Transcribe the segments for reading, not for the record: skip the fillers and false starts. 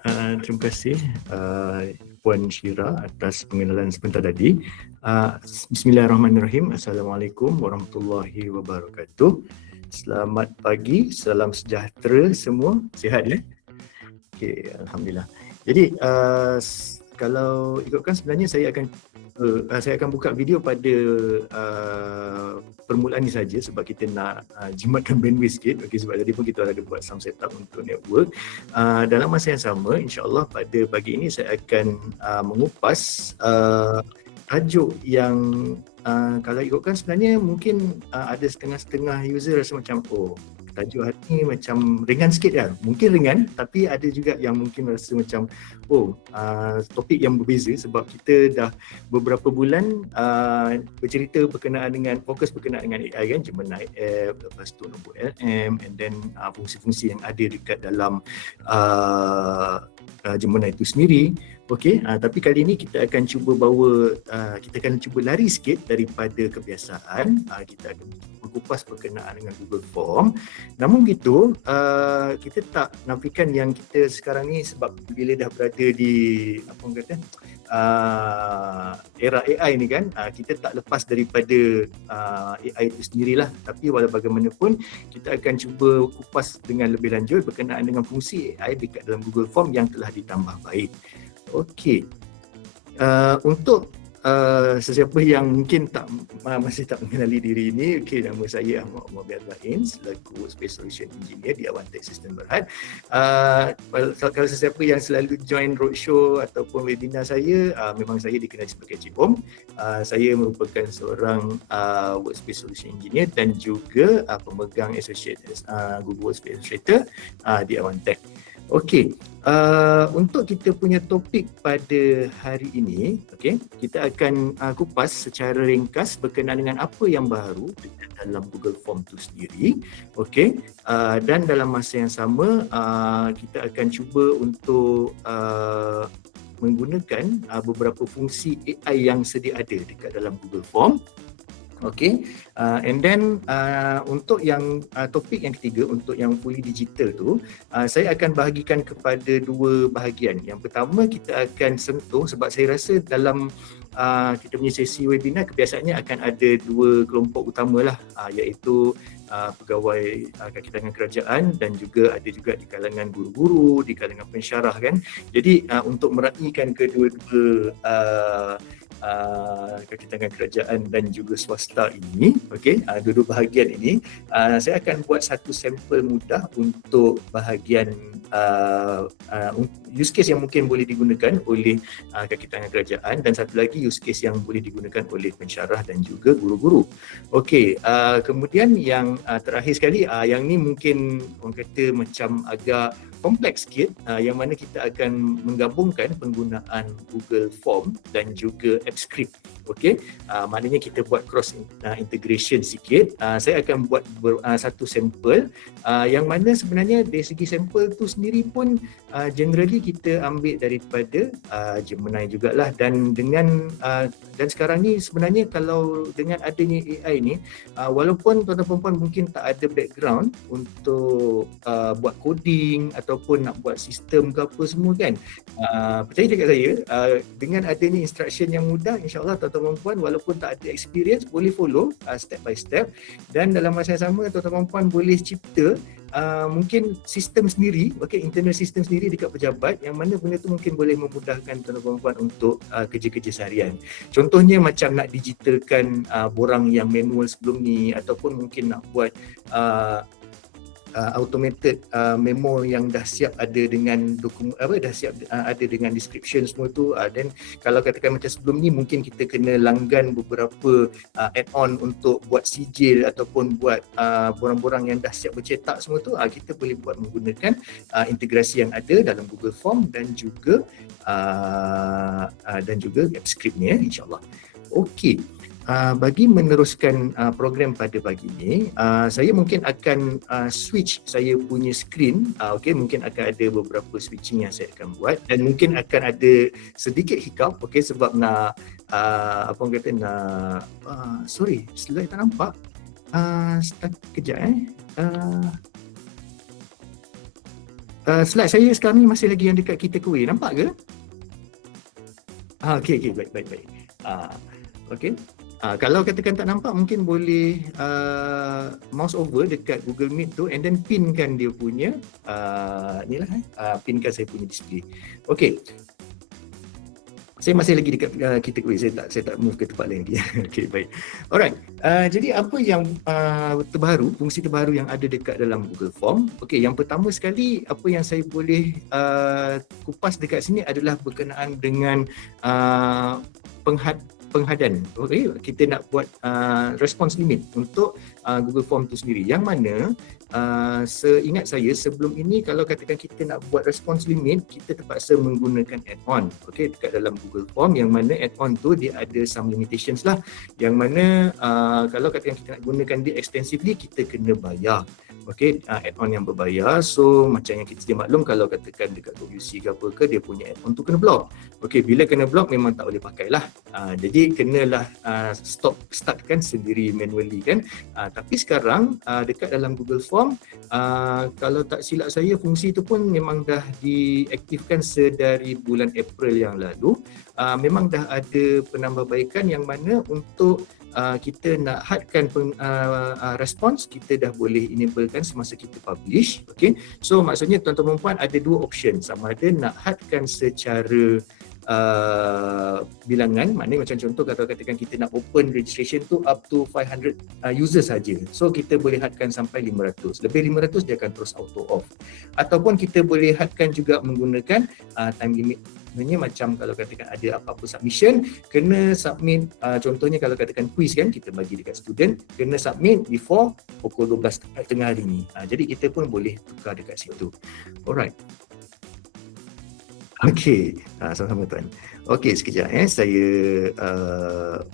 Terima kasih Puan Syira atas pengenalan sebentar tadi. Bismillahirrahmanirrahim. Assalamualaikum warahmatullahi wabarakatuh. Selamat pagi, salam sejahtera semua. Sihat ya? Okey, alhamdulillah. Jadi kalau ikutkan sebenarnya saya akan buka video pada permulaan ni saja sebab kita nak jimatkan bandwidth sikit. Okey, sebab tadi pun kita ada buat some setup untuk network. Dalam masa yang sama, insya-Allah pada pagi ini saya akan mengupas tajuk yang kalau ikutkan sebenarnya mungkin ada setengah-setengah user rasa macam tajuk hari ni macam ringan sikit kan. Mungkin ringan tapi ada juga yang mungkin rasa macam topik yang berbeza sebab kita dah beberapa bulan bercerita fokus berkenaan dengan AI kan, Gemini App, lepas tu Notebook LM and then fungsi-fungsi yang ada dekat dalam Gemini itu sendiri. Okey, tapi kali ini kita akan cuba lari sikit daripada kebiasaan. Kita akan mengupas berkenaan dengan Google Form. Namun begitu, kita tak nafikan yang kita sekarang ni sebab bila dah berada di era AI ni kan, kita tak lepas daripada AI itu sendirilah. Tapi walau bagaimanapun, kita akan cuba kupas dengan lebih lanjut berkenaan dengan fungsi AI dekat dalam Google Form yang telah ditambah baik. Okey, untuk sesiapa yang mungkin masih tak mengenali diri ini, okey, nama saya Ahmad Muhammad Rahim selaku Workspace Solution Engineer di Avantech Sistem Berhad. Kalau sesiapa yang selalu join roadshow ataupun webinar saya, memang saya dikenali sebagai Cik Om. Saya merupakan seorang Workspace Solution Engineer dan juga pemegang Associate Google Workspace Administrator di Avantech. Okey, untuk kita punya topik pada hari ini, okey, kita akan kupas secara ringkas berkenaan dengan apa yang baru dalam Google Form itu sendiri. Okey, dan dalam masa yang sama kita akan cuba untuk menggunakan beberapa fungsi AI yang sedia ada dekat dalam Google Form. Okay, and then untuk yang topik yang ketiga, untuk yang fully digital tu, saya akan bahagikan kepada dua bahagian. Yang pertama kita akan sentuh, sebab saya rasa dalam kita punya sesi webinar kebiasaannya akan ada dua kelompok utama lah, iaitu pegawai kaki tangan kerajaan dan juga ada juga di kalangan guru-guru, di kalangan pensyarah kan. Jadi untuk meraihkan kedua-dua kaki tangan kerajaan dan juga swasta ini, okey, dua-dua bahagian ini, saya akan buat satu sampel mudah untuk bahagian use case yang mungkin boleh digunakan oleh kaki tangan kerajaan dan satu lagi use case yang boleh digunakan oleh pensyarah dan juga guru-guru. Okey, kemudian yang terakhir sekali, yang ni mungkin orang kata macam agak kompleks sikit, yang mana kita akan menggabungkan penggunaan Google Form dan juga AppScript. Okey, maknanya kita buat cross integration sikit. Saya akan buat satu sampel yang mana sebenarnya dari segi sampel tu sendiri pun generally kita ambil daripada Gemini jugalah, dan dan sekarang ni sebenarnya kalau dengan adanya AI ni, walaupun tuan-tuan dan puan mungkin tak ada background untuk buat coding ataupun nak buat sistem ke apa semua kan, percaya dekat saya, dengan adanya instruction yang mudah, insyaAllah tuan-tuan dan puan walaupun tak ada experience boleh follow step by step, dan dalam masa yang sama tuan-tuan dan puan boleh cipta mungkin sistem sendiri, internal sistem sendiri dekat pejabat, yang mana benda tu mungkin boleh memudahkan tuan-tuan dan puan untuk kerja-kerja seharian. Contohnya macam nak digitalkan borang yang manual sebelum ni, ataupun mungkin nak buat automated memo yang dah siap ada dengan dah siap ada dengan description semua tu, dan kalau katakan macam sebelum ni mungkin kita kena langgan beberapa add-on untuk buat sijil ataupun buat borang-borang yang dah siap bercetak semua tu, kita boleh buat menggunakan integrasi yang ada dalam Google Form dan juga AppScript ni, insyaAllah. Okey. Bagi meneruskan program pada pagi ini, saya mungkin akan switch saya punya screen. Okey, mungkin akan ada beberapa switching yang saya akan buat dan mungkin akan ada sedikit hiccup, okey, sebab nak sorry, slide tak nampak. Start kejap Slide saya sekarang ni masih lagi yang dekat kita kuih, nampak ke? Okey, baik. Okey. Kalau katakan tak nampak, mungkin boleh mouse over dekat Google Meet tu and then pinkan dia punya pinkan saya punya display. Okey. Saya masih lagi dekat kita quiz, saya tak move ke tempat lain lagi. Okey, baik. Alright. Jadi apa yang terbaru, fungsi terbaru yang ada dekat dalam Google Form? Okey, yang pertama sekali apa yang saya boleh kupas dekat sini adalah berkenaan dengan penghadan. Okey, kita nak buat response limit untuk Google Form tu sendiri. Yang mana seingat saya sebelum ini kalau katakan kita nak buat response limit, kita terpaksa menggunakan add-on. Okey, dekat dalam Google Form yang mana add-on tu dia ada some limitations lah. Yang mana kalau katakan kita nak gunakan dia extensively, kita kena bayar. Okey, add-on yang berbayar. So macam yang kita sedia maklum, kalau katakan dekat WC ke apa ke, dia punya add-on tu kena block. Okey, bila kena block memang tak boleh pakai lah. Jadi kenalah startkan sendiri manually kan. Tapi sekarang dekat dalam Google Form, kalau tak silap saya, fungsi tu pun memang dah diaktifkan sedari bulan April yang lalu. Memang dah ada penambahbaikan yang mana untuk kita nak hadkan response, kita dah boleh enablekan semasa kita publish. Okay. So maksudnya tuan-tuan dan puan ada dua option, sama ada nak hadkan secara bilangan, maknanya macam contoh kalau katakan kita nak open registration tu up to 500 users saja. So kita boleh hadkan sampai 500. Lebih 500 dia akan terus auto off. Ataupun kita boleh hadkan juga menggunakan time limit. Sebenarnya macam kalau katakan ada apa-apa submission, kena submit, contohnya kalau katakan quiz kan, kita bagi dekat student, kena submit before pukul 12 tengah hari ni. Jadi kita pun boleh tukar dekat situ. Alright. Okey, sama-sama tuan. Okey, sekejap saya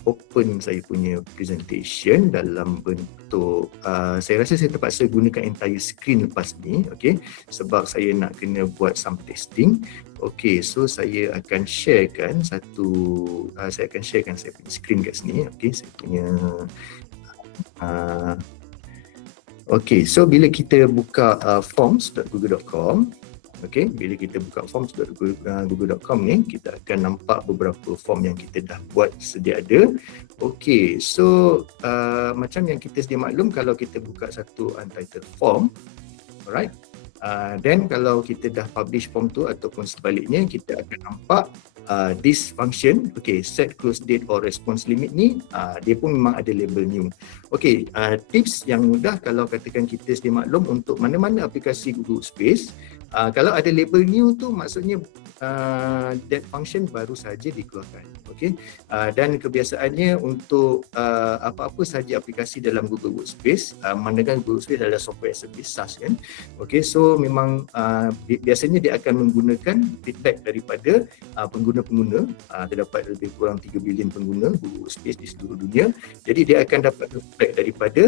open saya punya presentation dalam bentuk saya rasa saya terpaksa gunakan entire screen lepas ni, okey, sebab saya nak kena buat some testing. Okey, so saya akan sharekan saya punya screen kat sini, okey, saya punya okey, so bila kita buka forms.google.com, okey, bila kita buka forms.google.com ni, kita akan nampak beberapa form yang kita dah buat sedia ada. Okey, so macam yang kita sedia maklum, kalau kita buka satu untitled form, alright, then kalau kita dah publish form tu ataupun sebaliknya, kita akan nampak this function, okay, set close date or response limit ni, dia pun memang ada label new. Okey, tips yang mudah kalau katakan kita sedia maklum untuk mana-mana aplikasi Google Workspace, kalau ada label new tu maksudnya that function baru saja dikeluarkan. Okey, dan kebiasaannya untuk apa-apa saja aplikasi dalam Google Workspace, manakala Google Workspace adalah software as a service SaaS kan. Okey, so memang biasanya dia akan menggunakan feedback daripada pengguna-pengguna. Terdapat lebih kurang 3 bilion pengguna Google Workspace di seluruh dunia. Jadi dia akan dapat feedback daripada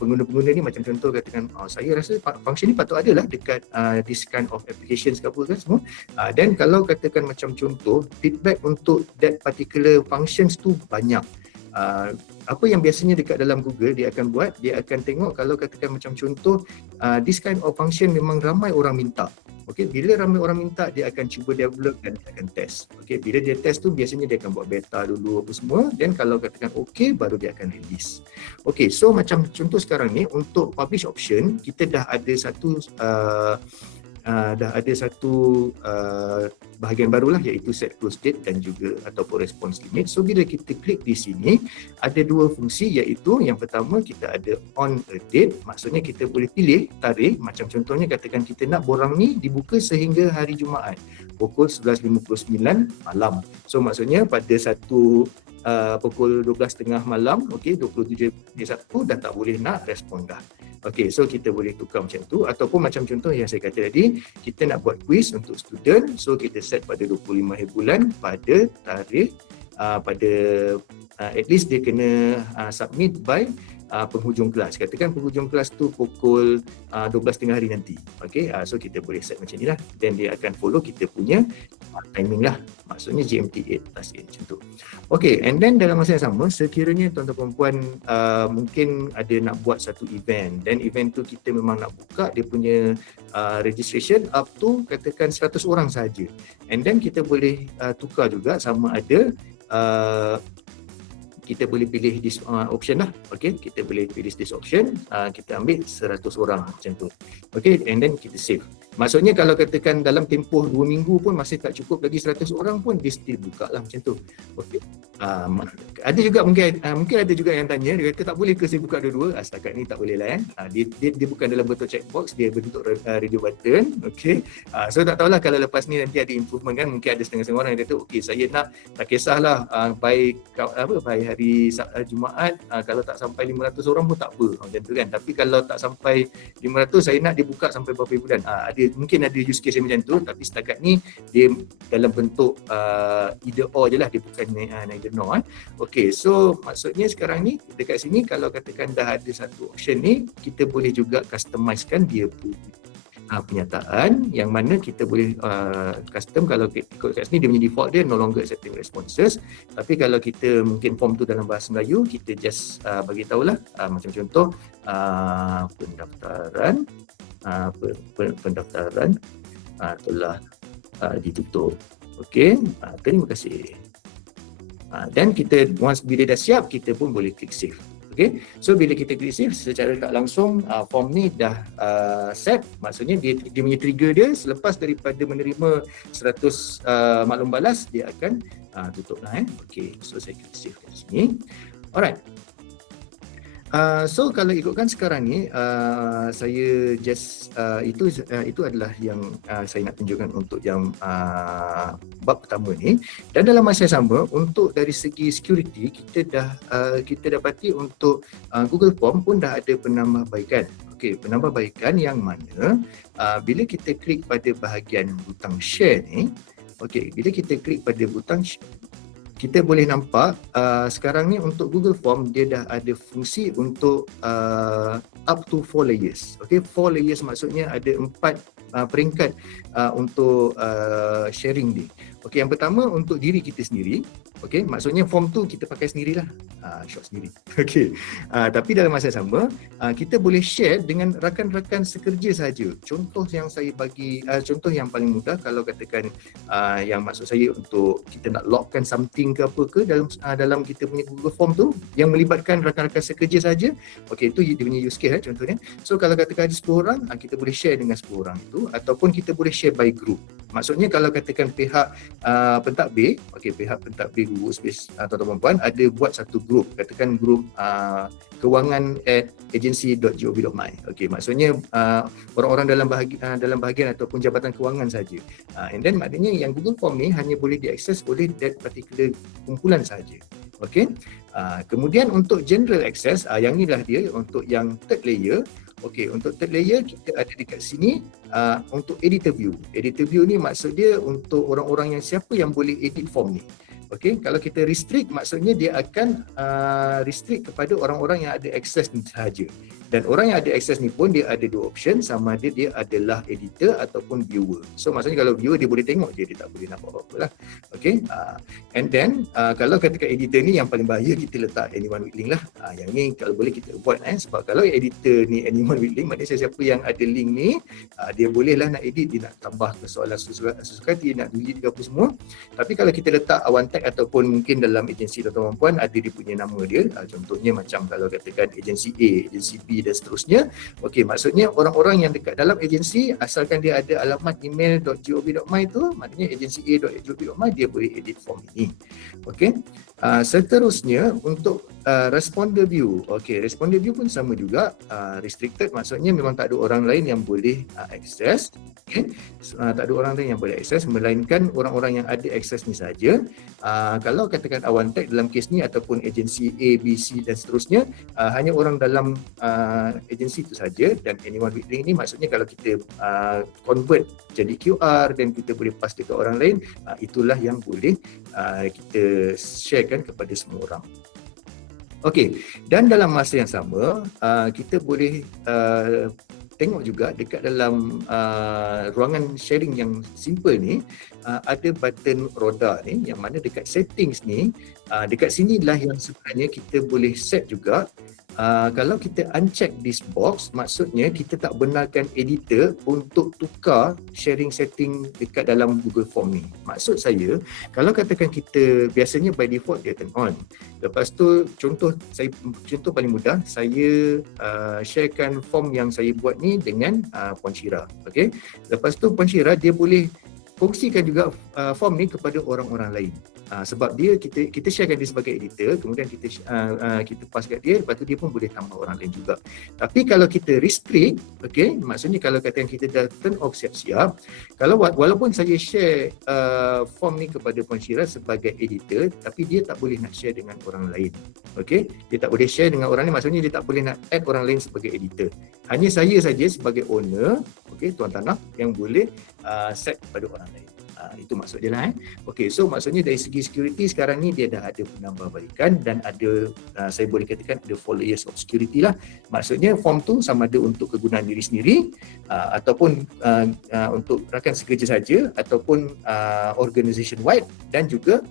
pengguna-pengguna ni, macam contoh katakan saya rasa function ni patut ada lah dekat this kind of applications ke apa kan semua. Dan kalau katakan macam contoh feedback untuk that particular functions tu banyak, apa yang biasanya dekat dalam Google dia akan buat, dia akan tengok kalau katakan macam contoh this kind of function memang ramai orang minta. Okey, bila ramai orang minta, dia akan cuba develop dan dia akan test. Okey, bila dia test tu biasanya dia akan buat beta dulu apa semua, dan kalau katakan okey baru dia akan release. Okey, so macam contoh sekarang ni untuk publish option, kita dah ada satu bahagian barulah, iaitu set close date dan juga ataupun response limit. So bila kita klik di sini, ada dua fungsi, iaitu yang pertama kita ada on a date, maksudnya kita boleh pilih tarikh, macam contohnya katakan kita nak borang ni dibuka sehingga hari Jumaat pukul 11.59 malam. So maksudnya pada satu pukul 12.30 malam, okey, 27.1 dah tak boleh nak respon dah. Okey, so kita boleh tukar macam tu, ataupun macam contoh yang saya kata tadi, kita nak buat quiz untuk student, so kita set pada 25 hari bulan pada tarikh at least dia kena submit by penghujung kelas. Katakan penghujung kelas tu pukul 12 tengah hari nanti. Okay, so kita boleh set macam ni lah. Then dia akan follow kita punya timing lah. Maksudnya GMT 8 plus 8 macam tu. Okay, and then dalam masa yang sama, sekiranya tuan-tuan perempuan mungkin ada nak buat satu event, dan event tu kita memang nak buka dia punya registration up to katakan 100 orang saja. And then kita boleh tukar juga sama ada kita boleh pilih this option lah. Okay, kita boleh pilih this option, kita ambil 100 orang macam tu. Okay, and then kita save. Maksudnya kalau katakan dalam tempoh 2 minggu pun masih tak cukup lagi 100 orang pun, dia still buka lah macam tu. Okay. Ada juga mungkin ada juga yang tanya, dia kata tak boleh ke saya buka dua-dua? Setakat ni tak boleh lah dia bukan dalam bentuk checkbox, dia bentuk radio button. Okay. So tak tahulah kalau lepas ni nanti ada improvement kan, mungkin ada setengah-setengah orang yang kata okay, saya nak, tak kisahlah by hari Jumaat, kalau tak sampai 500 orang pun tak apa macam tu kan. Tapi kalau tak sampai 500, saya nak dia buka sampai berapa bulan. Mungkin ada use case yang macam tu, tapi setakat ni dia dalam bentuk either or je lah, dia bukan neither nor. Okay, so maksudnya sekarang ni dekat sini kalau katakan dah ada satu option ni, kita boleh juga customizekan dia punya penyataan, yang mana kita boleh custom. Kalau ikut kat sini dia punya default dia no longer accepting responses, tapi kalau kita mungkin form tu dalam bahasa Melayu, kita just bagi tahulah macam contoh pendaftaran telah ditutup. Okey, terima kasih. Dan kita once bila dah siap, kita pun boleh klik save. Okay, so bila kita klik save, secara tak langsung form ni dah set. Maksudnya dia punya trigger dia selepas daripada menerima 100 maklum balas, dia akan tutup lah. Okay, so saya klik save kat sini. Alright. So kalau ikutkan sekarang ni, saya just itu adalah yang saya nak tunjukkan untuk yang bab pertama ni. Dan dalam masa yang sama, untuk dari segi security, kita dapati untuk Google Form pun dah ada penambahbaikan. Okey, penambahbaikan yang mana bila kita klik pada bahagian butang share ni, okey, bila kita klik pada butang kita boleh nampak sekarang ni untuk Google Form dia dah ada fungsi untuk up to 4 layers. Okay, 4 layers maksudnya ada 4 peringkat untuk sharing ni. Okay, yang pertama untuk diri kita sendiri. Okay, maksudnya form tu kita pakai sendirilah, shot sendiri. Okay, tapi dalam masa yang sama kita boleh share dengan rakan-rakan sekerja saja. Contoh yang saya bagi, contoh yang paling mudah, kalau katakan yang maksud saya untuk kita nak logkan something ke apa ke dalam kita punya Google Form tu yang melibatkan rakan-rakan sekerja saja. Okay, itu dia punya use case contohnya. So kalau katakan ada 10 orang, kita boleh share dengan 10 orang itu, ataupun kita boleh share by group. Maksudnya kalau katakan pihak pentadbir, okey, pihak pentadbir Google Space tuan-tuan puan ada buat satu grup, katakan grup kewangan@agency.gov.my. Okey, maksudnya orang-orang dalam bahagian ataupun jabatan kewangan saja. And then maknanya yang Google Form ni hanya boleh diakses oleh that particular kumpulan saja. Okey. Kemudian untuk general access, yang inilah dia untuk yang third layer. Okey, untuk third layer kita ada dekat sini untuk editor view. Editor view ni maksud dia untuk orang-orang yang siapa yang boleh edit form ni. Okey, kalau kita restrict, maksudnya dia akan restrict kepada orang-orang yang ada access ni sahaja. Dan orang yang ada access ni pun dia ada dua option, sama ada dia adalah editor ataupun viewer. So maksudnya kalau viewer dia boleh tengok je, dia tak boleh nampak apa-apa lah. Okey, and then kalau katakan editor ni yang paling bahaya, kita letak anyone with link lah. Yang ni kalau boleh kita avoid sebab kalau editor ni anyone with link, maknanya siapa yang ada link ni dia boleh lah nak edit, dia nak tambah ke soalan sesuka hati, dia nak delete ke apa semua. Tapi kalau kita letak one tag ataupun mungkin dalam agensi tuan-tuan puan ada dia punya nama dia, contohnya macam kalau katakan agensi A, agensi B dan seterusnya. Okey, maksudnya orang-orang yang dekat dalam agensi, asalkan dia ada alamat email.gov.my tu, maknanya agensi A.gov.my dia boleh edit form ini. Okey. Seterusnya untuk responder view. Okey, responder view pun sama juga, restricted, maksudnya memang tak ada orang lain yang boleh akses. Okey. Tak ada orang lain yang boleh akses melainkan orang-orang yang ada akses ni saja. Kalau katakan one tag dalam kes ni ataupun agensi A, B, C dan seterusnya, hanya orang dalam agensi itu saja. Dan anyone with link ni maksudnya kalau kita convert jadi QR dan kita boleh pass dekat orang lain, itulah yang boleh kita sharekan kepada semua orang. Okey, dan dalam masa yang sama, kita boleh tengok juga dekat dalam ruangan sharing yang simple ni, ada button roda ni yang mana dekat settings ni, dekat sinilah yang sebenarnya kita boleh set juga. Kalau kita uncheck this box, maksudnya kita tak benarkan editor untuk tukar sharing setting dekat dalam Google Form ni. Maksud saya, kalau katakan kita biasanya by default dia turn on. Lepas tu contoh paling mudah, saya sharekan form yang saya buat ni dengan Puan Syira. Okey. Lepas tu Puan Syira dia boleh kongsikan juga form ni kepada orang-orang lain. Sebab kita sharekan dia sebagai editor, kemudian kita pass kat dia, lepas tu dia pun boleh tambah orang lain juga. Tapi kalau kita restrict, okey, maksudnya kalau katakan kita dah turn off siap-siap, kalau walaupun saya share form ni kepada Puan Syira sebagai editor, tapi dia tak boleh nak share dengan orang lain. Okey, dia tak boleh share dengan orang lain, maksudnya dia tak boleh nak add orang lain sebagai editor. Hanya saya saja sebagai owner, okey, tuan tanah yang boleh set kepada orang lain. Itu maksud dia lah. Okey, so maksudnya dari segi security sekarang ni dia dah ada penambahbaikan dan ada saya boleh katakan ada 4 layers of security lah. Maksudnya form tu sama ada untuk kegunaan diri sendiri ataupun untuk rakan sekerja saja ataupun organisation wide dan juga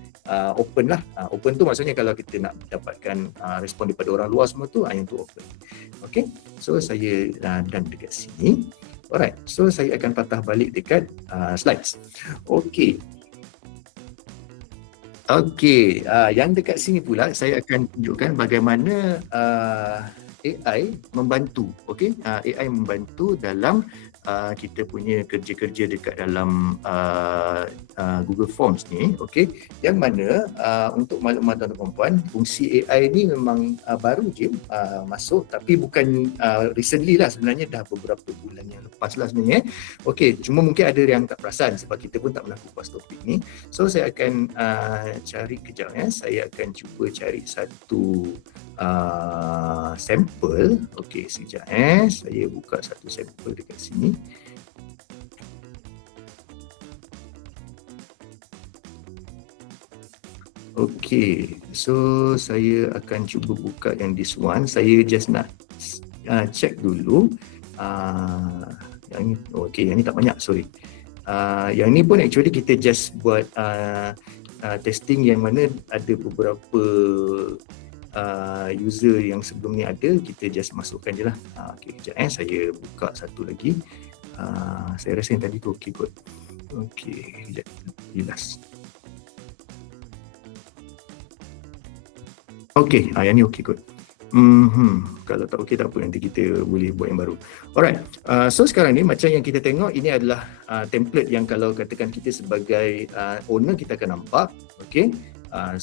open lah. Open tu maksudnya kalau kita nak dapatkan respon daripada orang luar semua tu yang tu open. Okey, so saya dan dekat sini. Alright, so saya akan patah balik dekat slides. Okey. Okey, yang dekat sini pula saya akan tunjukkan bagaimana AI membantu. Okey, AI membantu dalam kita punya kerja-kerja dekat dalam Google Forms ni, okey, yang mana untuk makluman tuan-tuan dan puan, fungsi AI ni memang baru je masuk, tapi bukan recently lah, sebenarnya dah beberapa bulan yang lepas lah sebenarnya. Okey, cuma mungkin ada yang tak perasan sebab kita pun tak pernah kupas topik ni. So saya akan cari kejap ya, saya akan cuba cari satu sampel. Okey, sekejap saya buka satu sampel dekat sini. Okey, so saya akan cuba buka yang this one. Saya just nak check dulu. Yang ni, okey, yang ni tak banyak, sorry. Yang ni pun actually kita just buat testing yang mana ada beberapa user yang sebelum ni ada, kita just masukkan je lah. Okey, kejap saya buka satu lagi. Saya rasa yang tadi tu okey kot. Okey, kejap, jelas. Okey, yang ni okey kot. Kalau tak okey tak apa, nanti kita boleh buat yang baru. Alright, so sekarang ni macam yang kita tengok, ini adalah template yang kalau katakan kita sebagai owner kita akan nampak. Okey,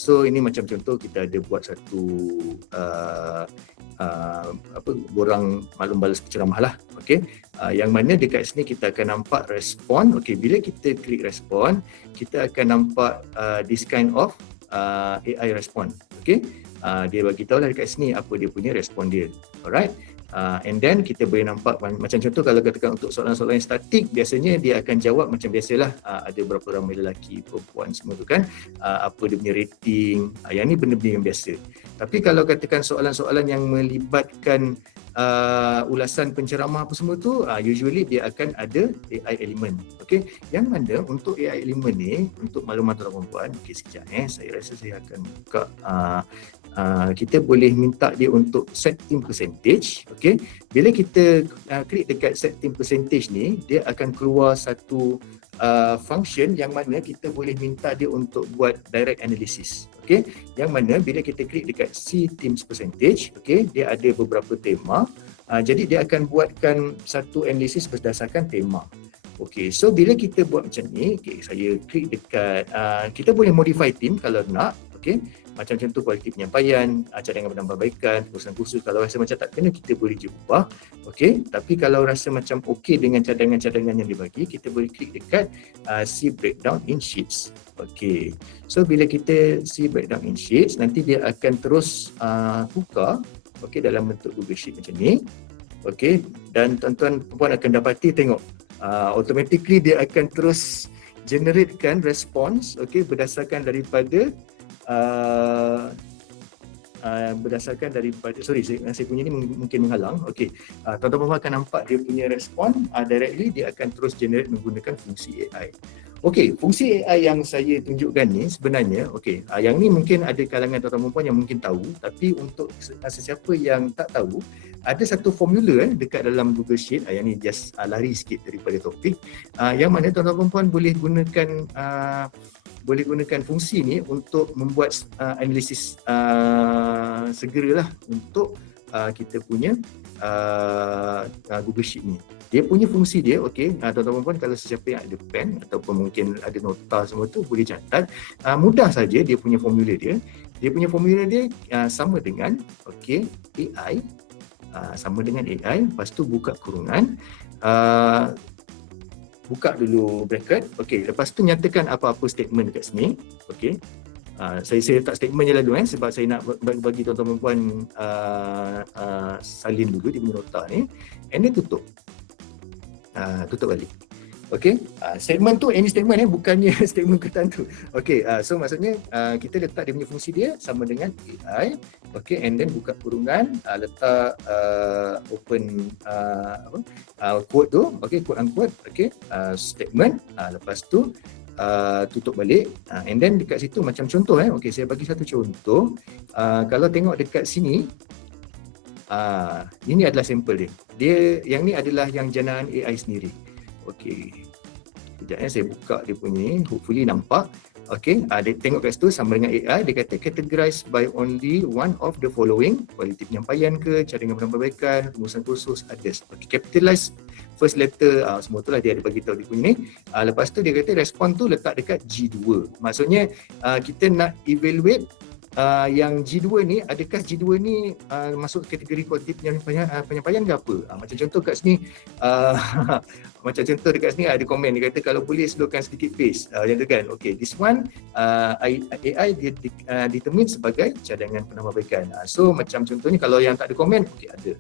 so ini macam contoh kita ada buat satu borang maklum balas penceramah lah. Okey, yang mana dekat sini kita akan nampak respon. Okey, bila kita klik respon, kita akan nampak this kind of AI respon. Okey, dia bagi tahu lah dekat sini apa dia punya respon dia. Alright, and then kita boleh nampak macam contoh kalau katakan untuk soalan-soalan yang statik, biasanya dia akan jawab macam biasalah, ada berapa ramai lelaki, perempuan semua tu kan, apa dia punya rating, yang ni benda-benda yang biasa. Tapi kalau katakan soalan-soalan yang melibatkan ulasan penceramah apa semua tu, usually dia akan ada AI element. Okey, yang mana untuk AI element ni, untuk maklumat tuan-tuan puan, okey sekejap saya rasa saya akan buka. Kita boleh minta dia untuk set team percentage. Okey, bila kita klik dekat set team percentage ni, dia akan keluar satu function yang mana kita boleh minta dia untuk buat direct analysis. Okey, yang mana bila kita klik dekat see teams percentage, okey, dia ada beberapa tema. Jadi dia akan buatkan satu analisis berdasarkan tema. Okey, so bila kita buat macam ni, okey, saya klik dekat kita boleh modify team kalau nak. Okey, macam contoh kualiti penyampaian, cadangan penambahbaikan, urusan khusus, kalau rasa macam tak kena kita boleh je ubah. Okey, tapi kalau rasa macam okey dengan cadangan-cadangan yang dibagi, kita boleh klik dekat see breakdown in sheets. Okey, so bila kita see breakdown in sheets, nanti dia akan terus buka okey dalam bentuk Google Sheet macam ni. Okey, dan tuan-tuan puan akan dapati tengok automatically dia akan terus generatekan response okey berdasarkan daripada berdasarkan daripada, saya punya ni mungkin menghalang. Okey, tuan-tuan puan akan nampak dia punya respon directly, dia akan terus generate menggunakan fungsi AI. Okey, fungsi AI yang saya tunjukkan ni sebenarnya, okey, yang ni mungkin ada kalangan tuan-tuan puan yang mungkin tahu, tapi untuk sesiapa yang tak tahu, ada satu formula dekat dalam Google Sheet, yang ni just lari sikit daripada topik, yang mana tuan-tuan puan boleh gunakan fungsi ni untuk membuat analisis segeralah untuk kita punya Google Sheet ni. Dia punya fungsi dia, okey, tuan-tuan puan kalau sesiapa yang ada pen ataupun mungkin ada nota semua tu boleh catat. Mudah saja dia punya formula dia. Dia punya formula dia sama dengan okey, AI, sama dengan AI, lepas tu buka kurungan, buka dulu bracket, okey, lepas tu nyatakan apa-apa statement dekat sini, okey. Saya letak statement je lalu sebab saya nak bagi tuan-tuan puan salin dulu dia punya nota ni, and then tutup. Tutup balik. Okey, statement tu any statement bukannya statement tertentu. Okey, so maksudnya kita letak dia punya fungsi dia sama dengan AI. Okey, and then buka kurungan, letak open quote tu, okey, quote unquote, okey, statement, lepas tu tutup balik, and then dekat situ macam contoh okey, saya bagi satu contoh. Kalau tengok dekat sini, ini adalah sampel dia. Yang ni adalah yang jenayaan AI sendiri. Okey. Sekejap saya buka dia punya, hopefully nampak. Okey, dia tengok kat situ sama dengan AI, dia kata categorized by only one of the following, kualiti penyampaian ke, cadangan penambahbaikan, pengurusan kursus, others. Okey, capitalize first letter, semua itulah dia ada bagi tahu dia punya ni. Lepas tu dia kata respon tu letak dekat G2. Maksudnya kita nak evaluate yang G2 ni, adakah G2 ni masuk kategori kualiti penyampaian ke apa? Macam contoh kat sini, macam contoh dekat sini ada komen, dia kata kalau boleh slowkan sedikit pace, macam tu kan. Okay, this one AI determine sebagai cadangan penambahbaikan. So macam contohnya kalau yang tak ada komen, okay, ada.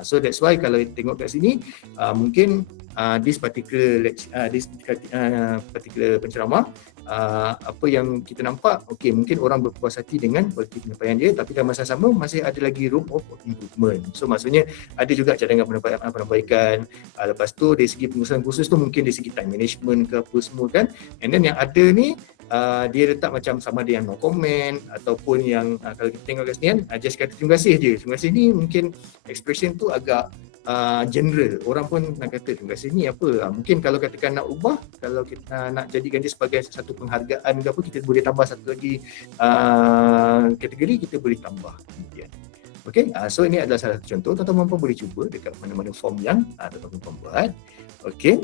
So that's why kalau tengok kat sini, mungkin this particular penceramah, apa yang kita nampak, okey, mungkin orang berpuas hati dengan kualiti penyampaian dia, tapi dalam masa sama masih ada lagi room of improvement. So maksudnya ada juga cadangan penambahbaikan, lepas tu dari segi pengurusan kursus tu mungkin dari segi time management ke apa semua kan, and then yang ada ni dia letak macam sama ada yang no comment ataupun yang kalau kita tengok kat sini kan, just kata terima kasih je. Terima kasih ni mungkin expression tu agak general, orang pun nak kata terima kasih ni apa, mungkin kalau katakan nak ubah, kalau kita nak jadikan dia sebagai satu penghargaan ke apa, kita boleh tambah satu lagi kategori, kita boleh tambah kemudian. Okey, so ini adalah salah satu contoh, tuan-tuan pun boleh cuba dekat mana-mana form yang tuan-tuan buat. Okey,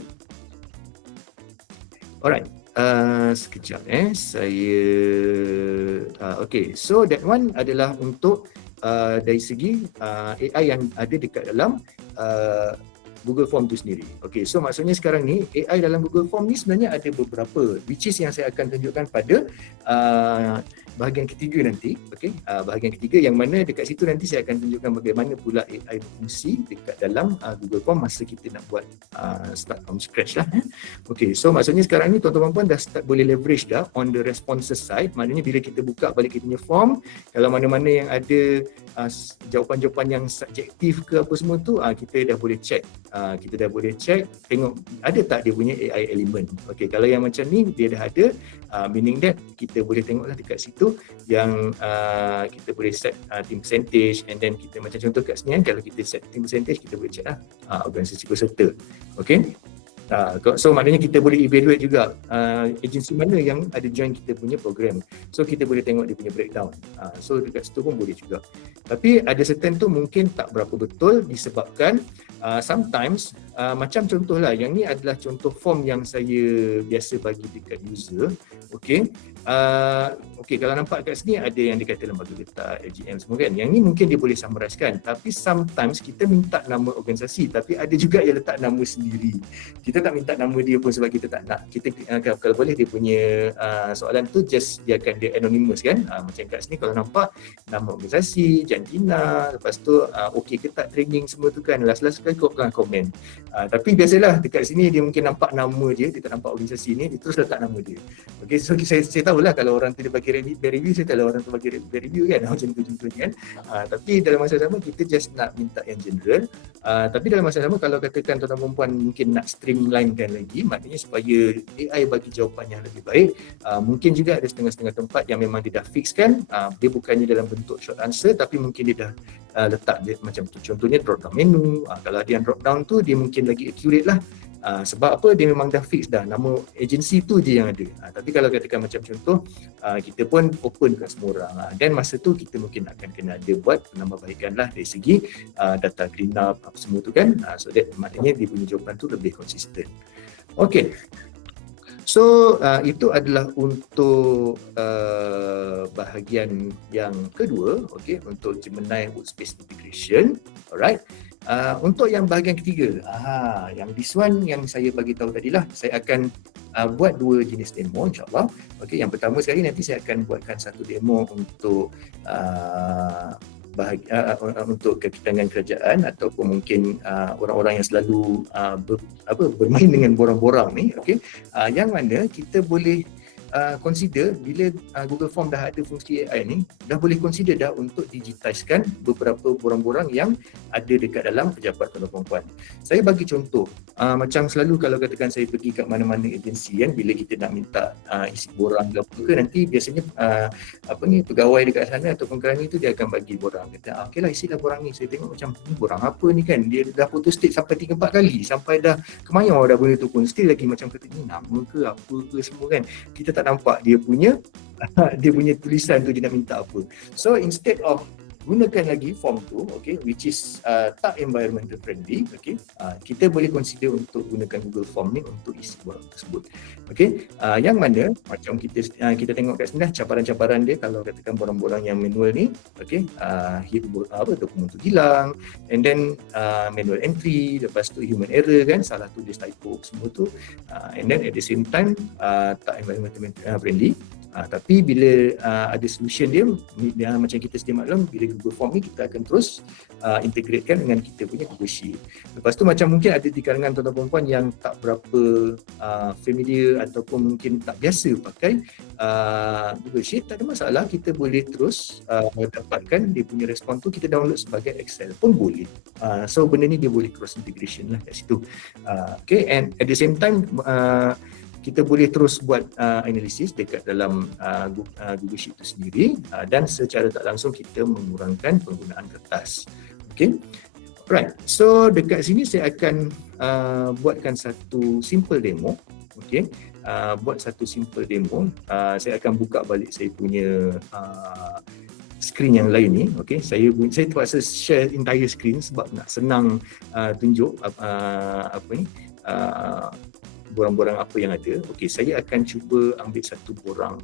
alright. Sekejap saya okey, so that one adalah untuk dari segi AI yang ada dekat dalam Google Form tu sendiri. Okey, so maksudnya sekarang ni AI dalam Google Form ni sebenarnya ada beberapa, which is yang saya akan tunjukkan pada bahagian ketiga nanti. Okey, bahagian ketiga yang mana dekat situ nanti saya akan tunjukkan bagaimana pula AI berfungsi dekat dalam Google Form masa kita nak buat start from scratch lah. Okey, so maksudnya sekarang ni tuan-tuan puan dah start boleh leverage dah on the responses side. Maknanya bila kita buka balik kita punya form, kalau mana-mana yang ada jawapan-jawapan yang subjektif ke apa semua tu, kita dah boleh check. Kita dah boleh check, tengok ada tak dia punya AI element. Okey, kalau yang macam ni dia dah ada, meaning that kita boleh tengoklah dekat situ yang kita boleh set team percentage, and then kita macam contoh kat sini kan, kalau kita set team percentage kita boleh check lah organisasi peserta. Okey, so maknanya kita boleh evaluate juga agensi mana yang ada join kita punya program. So kita boleh tengok dia punya breakdown. So dekat situ pun boleh juga. Tapi ada certain tu mungkin tak berapa betul disebabkan sometimes macam contohlah, yang ni adalah contoh form yang saya biasa bagi dekat user. Okey, okey, kalau nampak kat sini ada yang dikata lembaga letak, LGM semua kan. Yang ni mungkin dia boleh summarizekan, tapi sometimes kita minta nama organisasi tapi ada juga yang letak nama sendiri. Kita tak minta nama dia pun sebab kita tak nak. Kita kalau boleh dia punya soalan tu just biarkan dia anonymous kan. Macam kat sini kalau nampak nama organisasi, jantina, lepas tu okey ke tak training semua tu kan, last-last sekali komen. Tapi biasalah dekat sini dia mungkin nampak nama dia tak nampak organisasi ni, dia terus letak nama dia. Okey, so saya tahulah kalau orang tu dia bagi review, saya tahu orang tu bagi review kan, macam tu contohnya kan. Tapi dalam masa sama kita just nak minta yang general. Tapi dalam masa sama kalau katakan tuan-tuan perempuan mungkin nak streamlinekan lagi, maknanya supaya AI bagi jawapan yang lebih baik, mungkin juga ada setengah-setengah tempat yang memang dia dah fix kan, dia bukannya dalam bentuk short answer tapi mungkin dia dah letak dia macam tu. Contohnya drop down menu, kalau dia yang drop down tu dia mungkin lagi accurate lah. Sebab apa, dia memang dah fix dah nama agensi tu je yang ada. Tapi kalau katakan macam contoh, kita pun open kat semua orang, dan masa tu kita mungkin akan kena ada buat penambahbaikan lah dari segi data clean up apa semua tu kan, so that maknanya dia punya jawapan tu lebih konsisten. Okay, so itu adalah untuk bahagian yang kedua, okay, untuk Gemini Workspace Integration. Alright. Untuk yang bahagian ketiga, yang this one yang saya bagi tahu tadilah, saya akan buat dua jenis demo insyaAllah. Okay, yang pertama sekali nanti saya akan buatkan satu demo untuk untuk kekitangan kerajaan ataupun mungkin orang-orang yang selalu bermain dengan borang-borang ni, okay, yang mana kita boleh consider bila Google Form dah ada fungsi AI ni, dah boleh consider dah untuk digitizekan beberapa borang-borang yang ada dekat dalam pejabat tuan perempuan. Saya bagi contoh, macam selalu kalau katakan saya pergi kat mana-mana agensi kan, bila kita nak minta isi borang ke apa ke, nanti biasanya pegawai dekat sana ataupun kerani tu dia akan bagi borang, kata okey lah isilah borang ni. Saya tengok macam ni borang apa ni kan, dia dah photo state sampai 3-4 kali, sampai dah kemayau dah benda tu pun still lagi macam kata ni nama ke apa ke semua kan, kita tak nampak dia punya tulisan tu dia nak minta apa. So instead of gunakan lagi form tu, okay, which is tak environmental friendly, okay, kita boleh consider untuk gunakan Google Form ni untuk isi borang tersebut. Okay, yang mana macam kita tengok kat sini dah cabaran-cabaran dia kalau katakan borang-borang yang manual ni, okay, dokumen tu hilang, and then manual entry, lepas tu human error kan, salah tulis typo semua tu, and then at the same time tak environmental friendly. Tapi bila ada solution dia macam kita sedia maklum, bila Google Form ni kita akan terus integratekan dengan kita punya Google Sheet. Lepas tu macam mungkin ada di kalangan tuan-tuan perempuan yang tak berapa familiar ataupun mungkin tak biasa pakai Google Sheet, tak ada masalah, kita boleh terus dapatkan dia punya respon tu, kita download sebagai Excel pun boleh. So benda ni dia boleh cross integration lah kat situ. Okay, and at the same time kita boleh terus buat analisis dekat dalam Google Sheet itu sendiri, dan secara tak langsung kita mengurangkan penggunaan kertas. Okay, right. So dekat sini saya akan buatkan satu simple demo. Okay, buat satu simple demo. Saya akan buka balik saya punya screen yang lain ni. Okay, saya terpaksa share entire screen sebab nak senang tunjuk borang-borang apa yang ada. Okey, saya akan cuba ambil satu borang.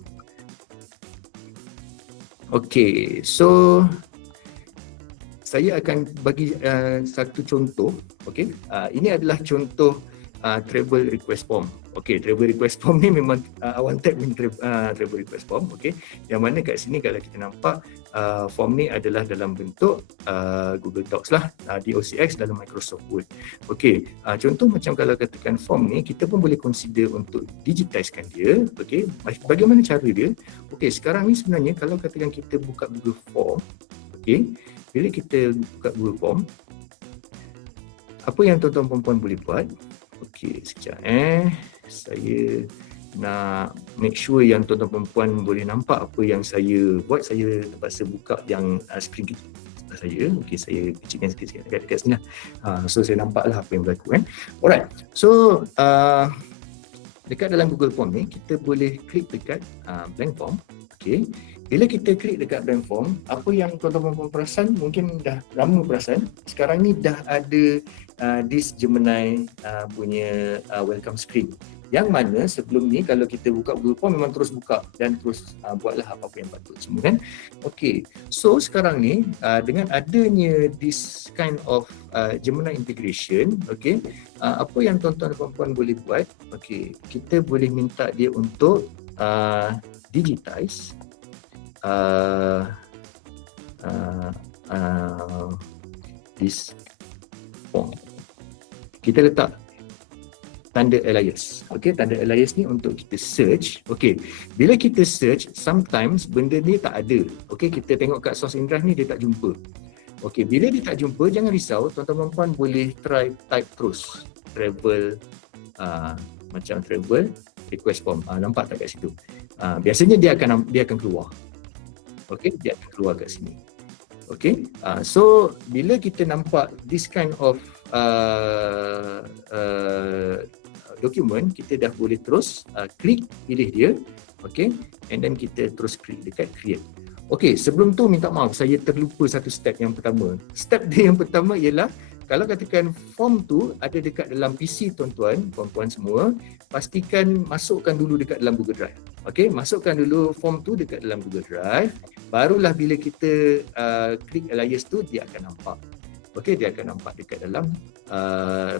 Okey, so saya akan bagi satu contoh. Okey, ini adalah contoh travel request form. Okey, travel request form ni memang one type travel request form. Okey, yang mana kat sini kalau kita nampak form ni adalah dalam bentuk Google Docs lah, di OCX dalam Microsoft Word. Okey, contoh macam kalau katakan form ni kita pun boleh consider untuk digitizekan dia. Okey, bagaimana cara dia? Okey, sekarang ni sebenarnya kalau katakan kita buka Google Form, okey, bila kita buka Google Form, apa yang tuan-tuan perempuan boleh buat? Okey, sekejap saya nak make sure yang tuan-tuan perempuan boleh nampak apa yang saya buat. Saya terpaksa buka yang screen saya. Okey, saya kecilkan sikit dekat sini lah. So saya nampaklah apa yang berlaku kan. Alright. So dekat dalam Google Form ni kita boleh klik dekat blank form. Okey. Bila kita klik dekat blank form, apa yang tuan-tuan perempuan perasan, mungkin dah lama perasan, sekarang ni dah ada this Gemini punya welcome screen. Yang mana sebelum ni kalau kita buka Google Form memang terus buka dan terus buatlah apa-apa yang patut semua kan. Okey, so sekarang ni dengan adanya this kind of Gemini integration, okey, apa yang tuan-tuan dan puan-puan boleh buat, okey, kita boleh minta dia untuk digitize this form. Kita letak tanda alias. Okey, tanda alias ni untuk kita search. Okey, bila kita search, sometimes benda ni tak ada. Okey, kita tengok kat source in drive ni dia tak jumpa. Okey, bila dia tak jumpa, jangan risau, tuan-tuan dan puan boleh try type terus travel macam travel request form. Nampak tak kat situ? Biasanya dia akan keluar. Okey, dia akan keluar kat sini. Okey, so bila kita nampak this kind of dokumen, kita dah boleh terus klik pilih dia, okey, and then kita terus klik dekat create. Okey, sebelum tu minta maaf saya terlupa satu step yang pertama. Step dia yang pertama ialah kalau katakan form tu ada dekat dalam PC tuan-tuan, puan-puan semua, pastikan masukkan dulu dekat dalam Google Drive. Okey, masukkan dulu form tu dekat dalam Google Drive, barulah bila kita klik alias tu dia akan nampak. Okey, dia akan nampak dekat dalam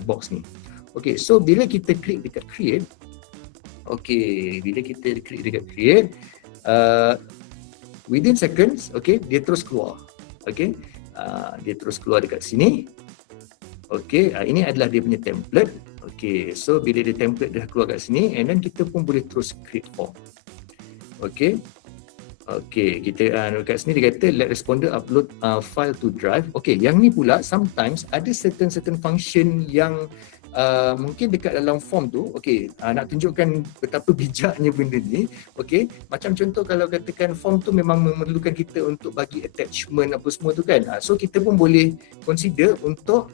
box ni. Okey, so bila kita klik dekat create, okey, bila kita klik dekat create, within seconds, okey, dia terus keluar. Okey, dia terus keluar dekat sini. Okey, ini adalah dia punya template. Okey, so bila dia template dah keluar kat sini, and then kita pun boleh terus create form. Okey. Okey, kita kat sini dia kata let responder upload file to drive. Okey, yang ni pula sometimes ada certain function yang mungkin dekat dalam form tu, okey, nak tunjukkan betapa bijaknya benda ni. Okey, macam contoh kalau katakan form tu memang memerlukan kita untuk bagi attachment apa semua tu kan. So kita pun boleh consider untuk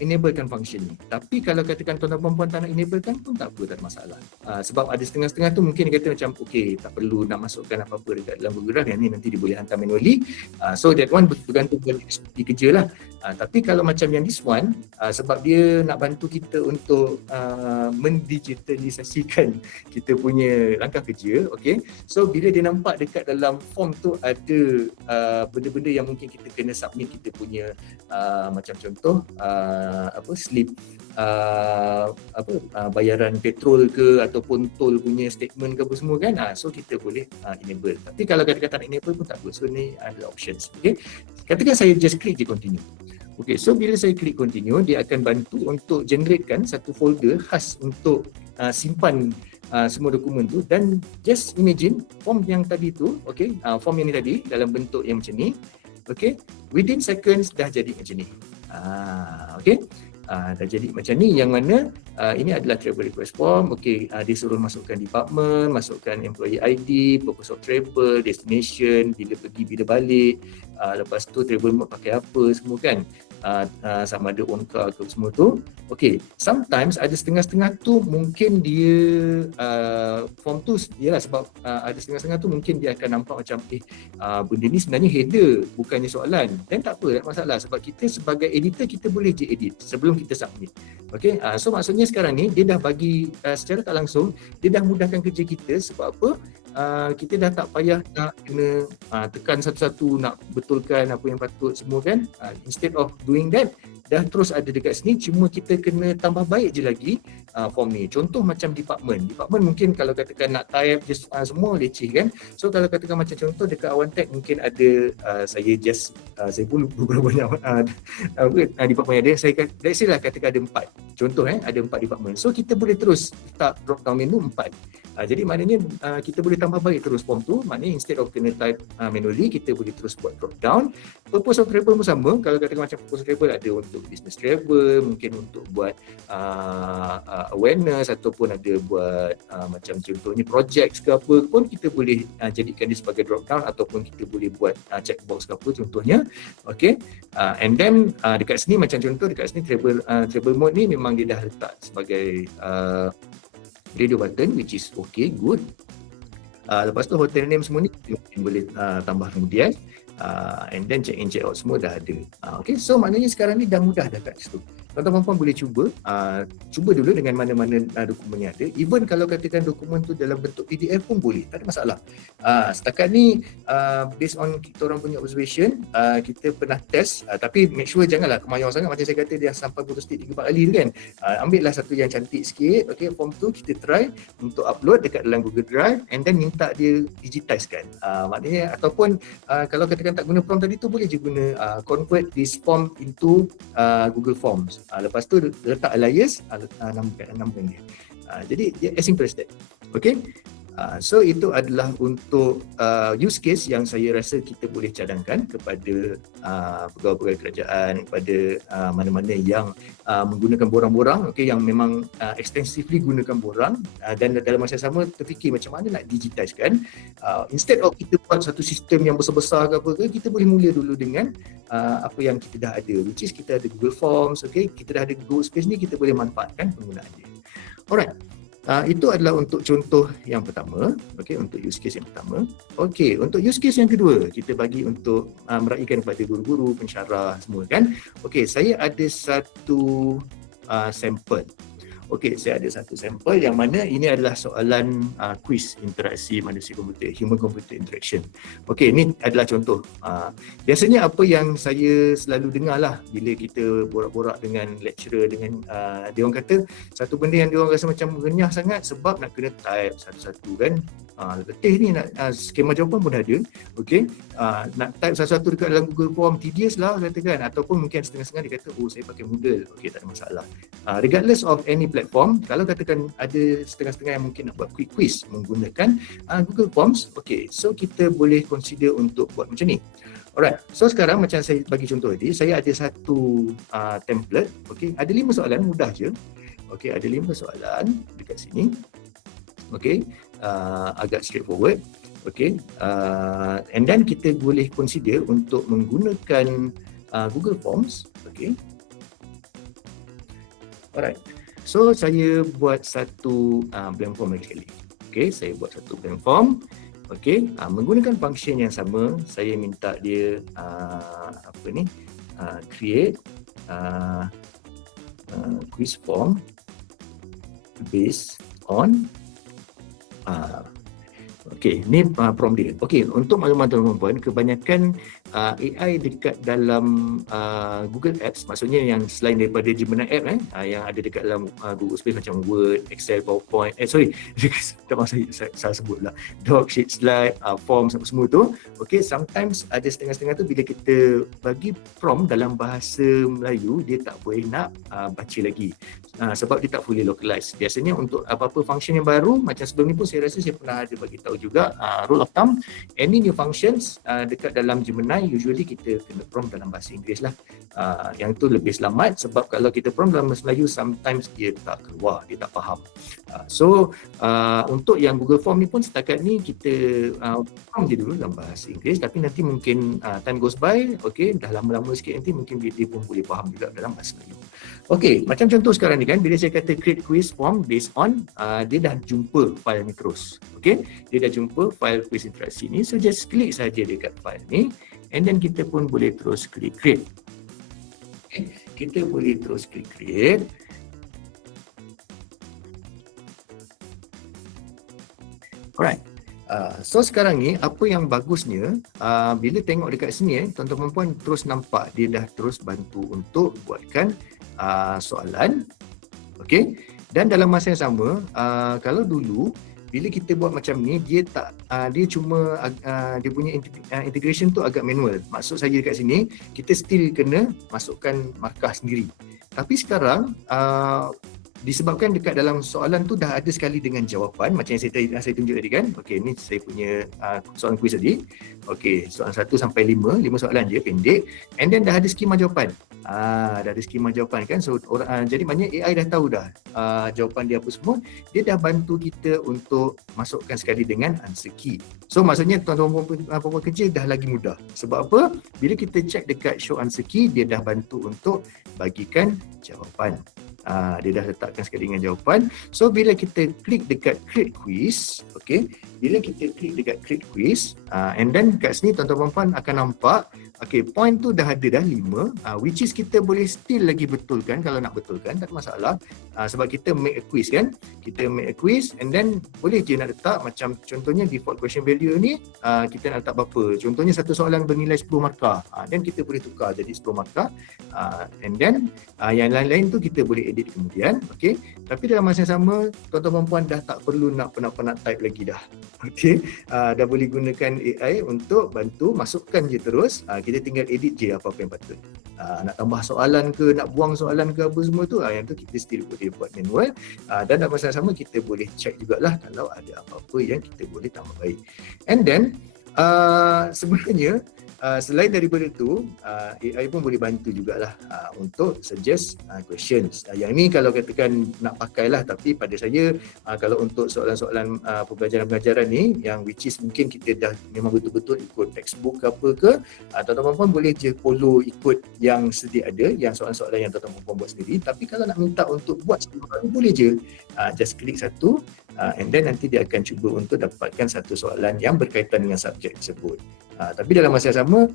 enablekan function ni. Tapi kalau katakan tuan-tuan puan-puan tak nak enablekan pun tak apa, tak ada masalah. Sebab ada setengah-setengah tu mungkin dia kata macam okey, tak perlu nak masukkan apa-apa dekat dalam Google Drive, yang ni nanti dia boleh hantar manually. So that one bergantung pada SOP kerja lah. Tapi kalau macam yang this one, sebab dia nak bantu kita untuk mendigitalisasikan kita punya langkah kerja, okey. So bila dia nampak dekat dalam form tu ada benda-benda yang mungkin kita kena submit kita punya macam contoh slip bayaran petrol ke ataupun tol punya statement ke apa semua kan, so kita boleh enable. Tapi kalau kata-kata nak enable pun tak apa, so ni ada options. Okay, katakan saya just klik je continue. Okay, so bila saya klik continue, dia akan bantu untuk generatekan satu folder khas untuk simpan semua dokumen tu. Dan just imagine form yang tadi tu, okay, form yang ni tadi dalam bentuk yang macam ni, okay, within seconds dah jadi macam ni. Okay, dah jadi macam ni, yang mana ini adalah travel request form. Okay, dia suruh masukkan department, masukkan employee ID, purpose of travel, destination, bila pergi, bila balik, lepas tu travel mode pakai apa semua kan, sama ada own car ke semua tu. Okay, sometimes ada setengah-setengah tu mungkin dia form tu, yalah sebab ada setengah-setengah tu mungkin dia akan nampak macam benda ni sebenarnya header, bukannya soalan. Dan tak apa, tak masalah, sebab kita sebagai editor kita boleh je edit sebelum kita submit. Okay, so maksudnya sekarang ni dia dah bagi secara tak langsung, dia dah mudahkan kerja kita. Sebab apa? Kita dah tak payah nak kena tekan satu-satu nak betulkan apa yang patut semua kan. Instead of doing that, dah terus ada dekat sini, cuma kita kena tambah baik je lagi form ni. Contoh macam department mungkin kalau katakan nak type just semua leceh kan. So kalau katakan macam contoh dekat Awantech mungkin ada saya pun berapa banyak department yang ada, let's say lah katakan ada 4 contoh ada 4 department. So kita boleh terus letak drop down menu 4. Jadi maknanya kita boleh tambah baik terus form tu. Maknanya instead of kena type manually, kita boleh terus buat drop down. Purpose of travel pun sama. Kalau katakan macam purpose of travel ada untuk business travel, mungkin untuk buat awareness, ataupun ada buat macam contohnya projects ke apa pun, kita boleh jadikan dia sebagai drop down, ataupun kita boleh buat checkbox ke apa contohnya. Okay, and then dekat sini macam contoh dekat sini travel mode ni memang dia dah letak sebagai radio button, which is okay, good. Lepas tu hotel name semua ni kita boleh tambah kemudian, and then check in check out semua dah ada. Okay, so maknanya sekarang ni dah mudah dah kat situ. Tuan-tuan puan boleh cuba dulu dengan mana-mana dokumen yang ada. Even kalau katakan dokumen tu dalam bentuk PDF pun boleh, tak ada masalah. Setakat ni based on kita orang punya observation, kita pernah test, tapi make sure janganlah kemayor sangat. Macam saya kata dia sampai photostat 3-4 kali tu kan. Ambillah satu yang cantik sikit. Okay, form tu kita try untuk upload dekat dalam Google Drive, and then minta dia digitizekan. Maknanya ataupun kalau katakan tak guna prompt tadi tu, boleh je guna convert this form into Google Forms. terus. Lepas tu letak alias, namakan dia. Jadi as simple as that. Okay. So itu adalah untuk use case yang saya rasa kita boleh cadangkan kepada pegawai-pegawai kerajaan, kepada mana-mana yang menggunakan borang-borang, okay, yang memang extensively gunakan borang, dan dalam masa sama terfikir macam mana nak digitize kan. Instead of kita buat satu sistem yang besar-besar ke apa ke, kita boleh mula dulu dengan apa yang kita dah ada, which is kita ada Google Forms, okay, kita dah ada Google Space ni, kita boleh manfaatkan penggunaan dia. Alright. Itu adalah untuk contoh yang pertama, okay, untuk use case yang pertama. Okay, untuk use case yang kedua, kita bagi untuk meraihkan kepada guru-guru, pensyarah semua kan. Okay, saya ada satu sampel. Okey, saya ada satu sampel yang mana ini adalah soalan kuis interaksi manusia-komputer, human-computer interaction. Okey, ini adalah contoh. Biasanya apa yang saya selalu dengar lah bila kita borak-borak dengan lecturer, dengan dia orang kata satu benda yang dia orang rasa macam renyah sangat sebab nak kena type satu-satu kan. Letih ni nak skema jawapan pun ada. Okey, nak type satu-satu dekat dalam Google Form tedious lah katakan, ataupun mungkin setengah-setengah dia kata oh saya pakai Moodle. Okey, tak ada masalah. Regardless of any platform, kalau katakan ada setengah-setengah yang mungkin nak buat quick quiz menggunakan Google Forms, okey, so kita boleh consider untuk buat macam ni. Alright, so sekarang macam saya bagi contoh tadi, saya ada satu template, okey, ada 5 soalan mudah je. Okey, ada 5 soalan dekat sini. Okey, agak straightforward. Okey, and then kita boleh consider untuk menggunakan Google Forms. Okey. Alright. So saya buat satu blank form lagi sekali. Okey, saya buat satu blank form. Okey, menggunakan function yang sama, saya minta dia create quiz form based on okey, ni prompt dia. Okey, untuk makluman tuan-tuan, kebanyakan AI dekat dalam Google Apps, maksudnya yang selain daripada Gemini app yang ada dekat dalam Google Space macam Word, Excel, PowerPoint, tak mahu saya sebutlah, Doc, Sheet, Slide, Forms semua tu. Okey, sometimes ada setengah-setengah tu bila kita bagi prompt dalam bahasa Melayu, dia tak boleh nak baca lagi. Sebab dia tak fully localized. Biasanya untuk apa-apa function yang baru, macam sebelum ni pun saya rasa saya pernah ada bagi tahu juga, rule of thumb, any new functions dekat dalam Gemini usually kita kena prompt dalam bahasa Inggeris lah. Yang tu lebih selamat sebab kalau kita prompt dalam bahasa Melayu sometimes dia tak keluar, dia tak faham. So untuk yang Google Form ni pun setakat ni kita prompt je dulu dalam bahasa Inggeris, tapi nanti mungkin time goes by, okay, dah lama-lama sikit nanti mungkin dia pun boleh faham juga dalam bahasa Melayu. Okay, macam contoh sekarang ni kan, bila saya kata create quiz form based on, dia dah jumpa file ni terus. Okay, dia dah jumpa file quiz interaksi ni, so just klik saja dekat file ni and then kita pun boleh terus klik create. Okay, kita boleh terus klik create. Alright. So sekarang ni apa yang bagusnya, bila tengok dekat sini tuan-tuan puan terus nampak dia dah terus bantu untuk buatkan soalan. Okey, dan dalam masa yang sama, kalau dulu bila kita buat macam ni, dia tak dia cuma dia punya integration tu agak manual. Maksud saya dekat sini kita still kena masukkan markah sendiri. Tapi sekarang disebabkan dekat dalam soalan tu dah ada sekali dengan jawapan macam yang saya tunjuk tadi kan. Okey, ni saya punya soalan kuis tadi. Okey, soalan 1 sampai 5 soalan je pendek, and then dah ada skema jawapan. Dah ada skema jawapan kan. So jadi maknanya AI dah tahu dah jawapan dia apa semua. Dia dah bantu kita untuk masukkan sekali dengan answer key. So maksudnya tuan-tuan perempuan kerja dah lagi mudah. Sebab apa? Bila kita check dekat show answer key, dia dah bantu untuk bagikan jawapan. Dia dah letakkan sekali dengan jawapan. So bila kita klik dekat create quiz, okay, bila kita klik dekat create quiz, and then kat sini tuan-tuan puan akan nampak, okay, point tu dah ada dah 5, which is kita boleh still lagi betulkan kalau nak betulkan, tak ada masalah. Sebab kita make a quiz kan, kita make a quiz and then boleh je nak letak macam contohnya default question value ni, kita nak letak berapa, contohnya satu soalan bernilai 10 markah, dan kita boleh tukar jadi 10 markah, and then yang lain-lain tu kita boleh edit kemudian. Okay, tapi dalam masa yang sama tuan-tuan puan dah tak perlu nak penat-penat type lagi dah. Okay, dah boleh gunakan AI untuk bantu masukkan je terus, kita tinggal edit je apa-apa yang patut. nak tambah soalan ke, nak buang soalan ke apa semua tu, yang tu kita still boleh buat manual. Dan dalam masa sama kita boleh check jugalah kalau ada apa-apa yang kita boleh tambah baik. And then sebenarnya selain daripada itu, AI pun boleh bantu jugalah untuk suggest questions. Yang ni kalau katakan nak pakailah, tapi pada saya kalau untuk soalan-soalan pembelajaran-pengajaran ni yang which is mungkin kita dah memang betul-betul ikut textbook ke apa ke, tuan-tuan puan boleh je follow ikut yang sedia ada, yang soalan-soalan yang tuan-tuan puan buat sendiri. Tapi kalau nak minta untuk buat sendiri boleh je, just klik satu and then nanti dia akan cuba untuk dapatkan satu soalan yang berkaitan dengan subjek tersebut. Tapi dalam masa yang sama,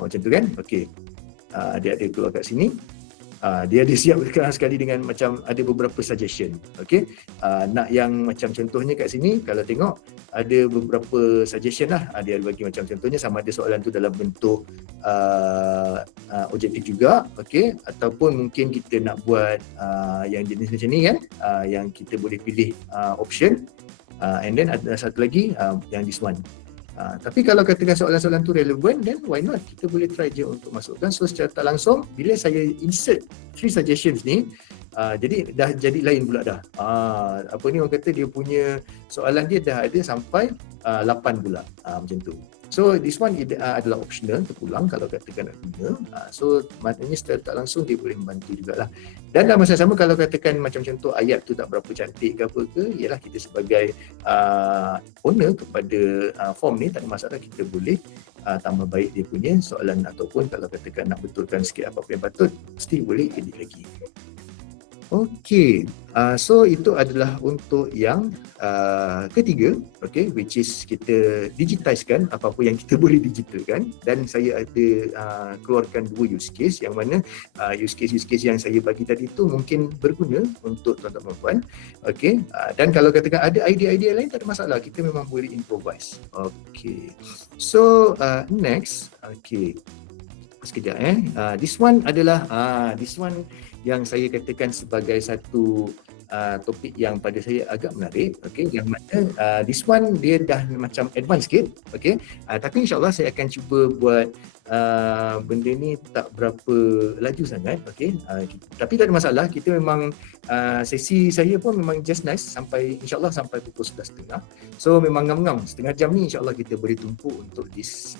macam tu kan, okey, dia ada keluar kat sini, dia ada siapkan sekali dengan macam ada beberapa suggestion. Okey, nak yang macam contohnya kat sini, kalau tengok ada beberapa suggestion lah, dia bagi macam contohnya sama ada soalan tu dalam bentuk objektif juga, okey, ataupun mungkin kita nak buat yang jenis macam ni kan, yang kita boleh pilih option, and then ada satu lagi yang this one. Tapi kalau katakan soalan-soalan tu relevan, then why not? Kita boleh try je untuk masukkan. So secara tak langsung, bila saya insert 3 suggestions ni, jadi dah jadi lain pula dah. Apa ni orang kata, dia punya soalan dia dah ada sampai 8 pula, macam tu. So this one adalah optional, terpulang kalau katakan nak guna. So maknanya secara tak langsung dia boleh membantu jugalah. Dan dalam masa sama kalau katakan macam contoh ayat tu tak berapa cantik ke apa ke, ialah kita sebagai owner kepada form ni, tak ada masalah, kita boleh tambah baik dia punya soalan, ataupun kalau katakan nak betulkan sikit apa-apa yang patut, mesti boleh edit lagi. Okey, so itu adalah untuk yang ketiga, okay, which is kita digitizekan apa-apa yang kita boleh digitalkan. Dan saya ada keluarkan 2 use case, yang mana use case yang saya bagi tadi tu mungkin berguna untuk tuan-tuan puan. Okay, dan kalau katakan ada idea-idea lain, tak ada masalah, kita memang boleh improvise. Okay, so next, okay, sekejap this one adalah this one yang saya katakan sebagai satu topik yang pada saya agak menarik, okey, yang mana this one dia dah macam advance sikit, okey, tapi insyaAllah saya akan cuba buat benda ni tak berapa laju sangat, okey, tapi tak ada masalah, kita memang sesi saya pun memang just nice sampai insyaAllah sampai pukul 11.30, so memang ngam-ngam setengah jam ni insyaAllah kita boleh tumpu untuk this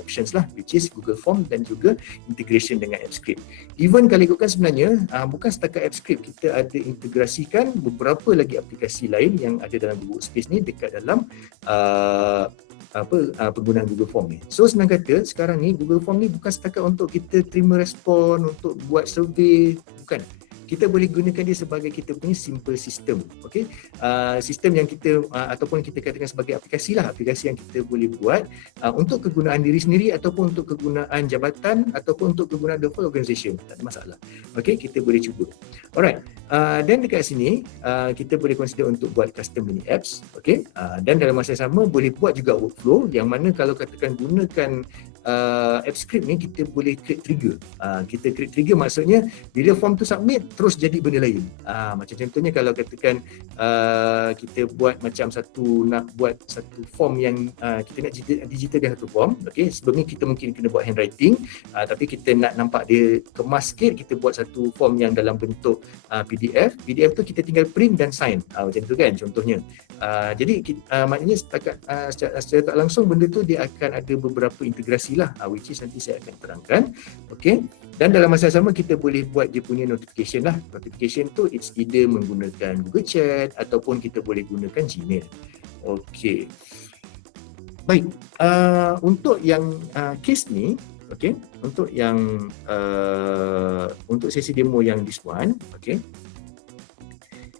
options lah, which is Google Form dan juga integration dengan AppScript. Even kalau ikutkan sebenarnya bukan setakat AppScript, kita ada integrasikan beberapa lagi aplikasi lain yang ada dalam Google Workspace ni dekat dalam penggunaan Google Form ni. So senang kata, sekarang ni Google Form ni bukan setakat untuk kita terima respon, untuk buat survey, bukan. Kita boleh gunakan dia sebagai kita punya simple system, okey. Sistem yang kita ataupun kita katakan sebagai aplikasi lah, aplikasi yang kita boleh buat untuk kegunaan diri sendiri ataupun untuk kegunaan jabatan ataupun untuk kegunaan the whole organisation, tak ada masalah. Okey, kita boleh cuba. Alright, dan dekat sini kita boleh consider untuk buat custom mini apps, okey. Dan dalam masa yang sama boleh buat juga workflow, yang mana kalau katakan gunakan AppScript ni, kita boleh create trigger. Kita create trigger maksudnya bila form tu submit terus jadi benda lain. Macam contohnya kalau katakan kita buat macam nak buat satu form yang kita nak digitalkan satu form, okey, sebelum ni kita mungkin kena buat handwriting, tapi kita nak nampak dia kemas sikit, kita buat satu form yang dalam bentuk PDF tu kita tinggal print dan sign, macam tu kan contohnya. Jadi maknanya secara tak langsung benda tu dia akan ada beberapa integrasi lah, which is nanti saya akan terangkan, okey. Dan dalam masa yang sama kita boleh buat dia punya notification lah. Notification tu it's either menggunakan Google Chat ataupun kita boleh gunakan Gmail. Okey. Baik, untuk yang case ni, okey, untuk yang untuk sesi demo yang this one, okey,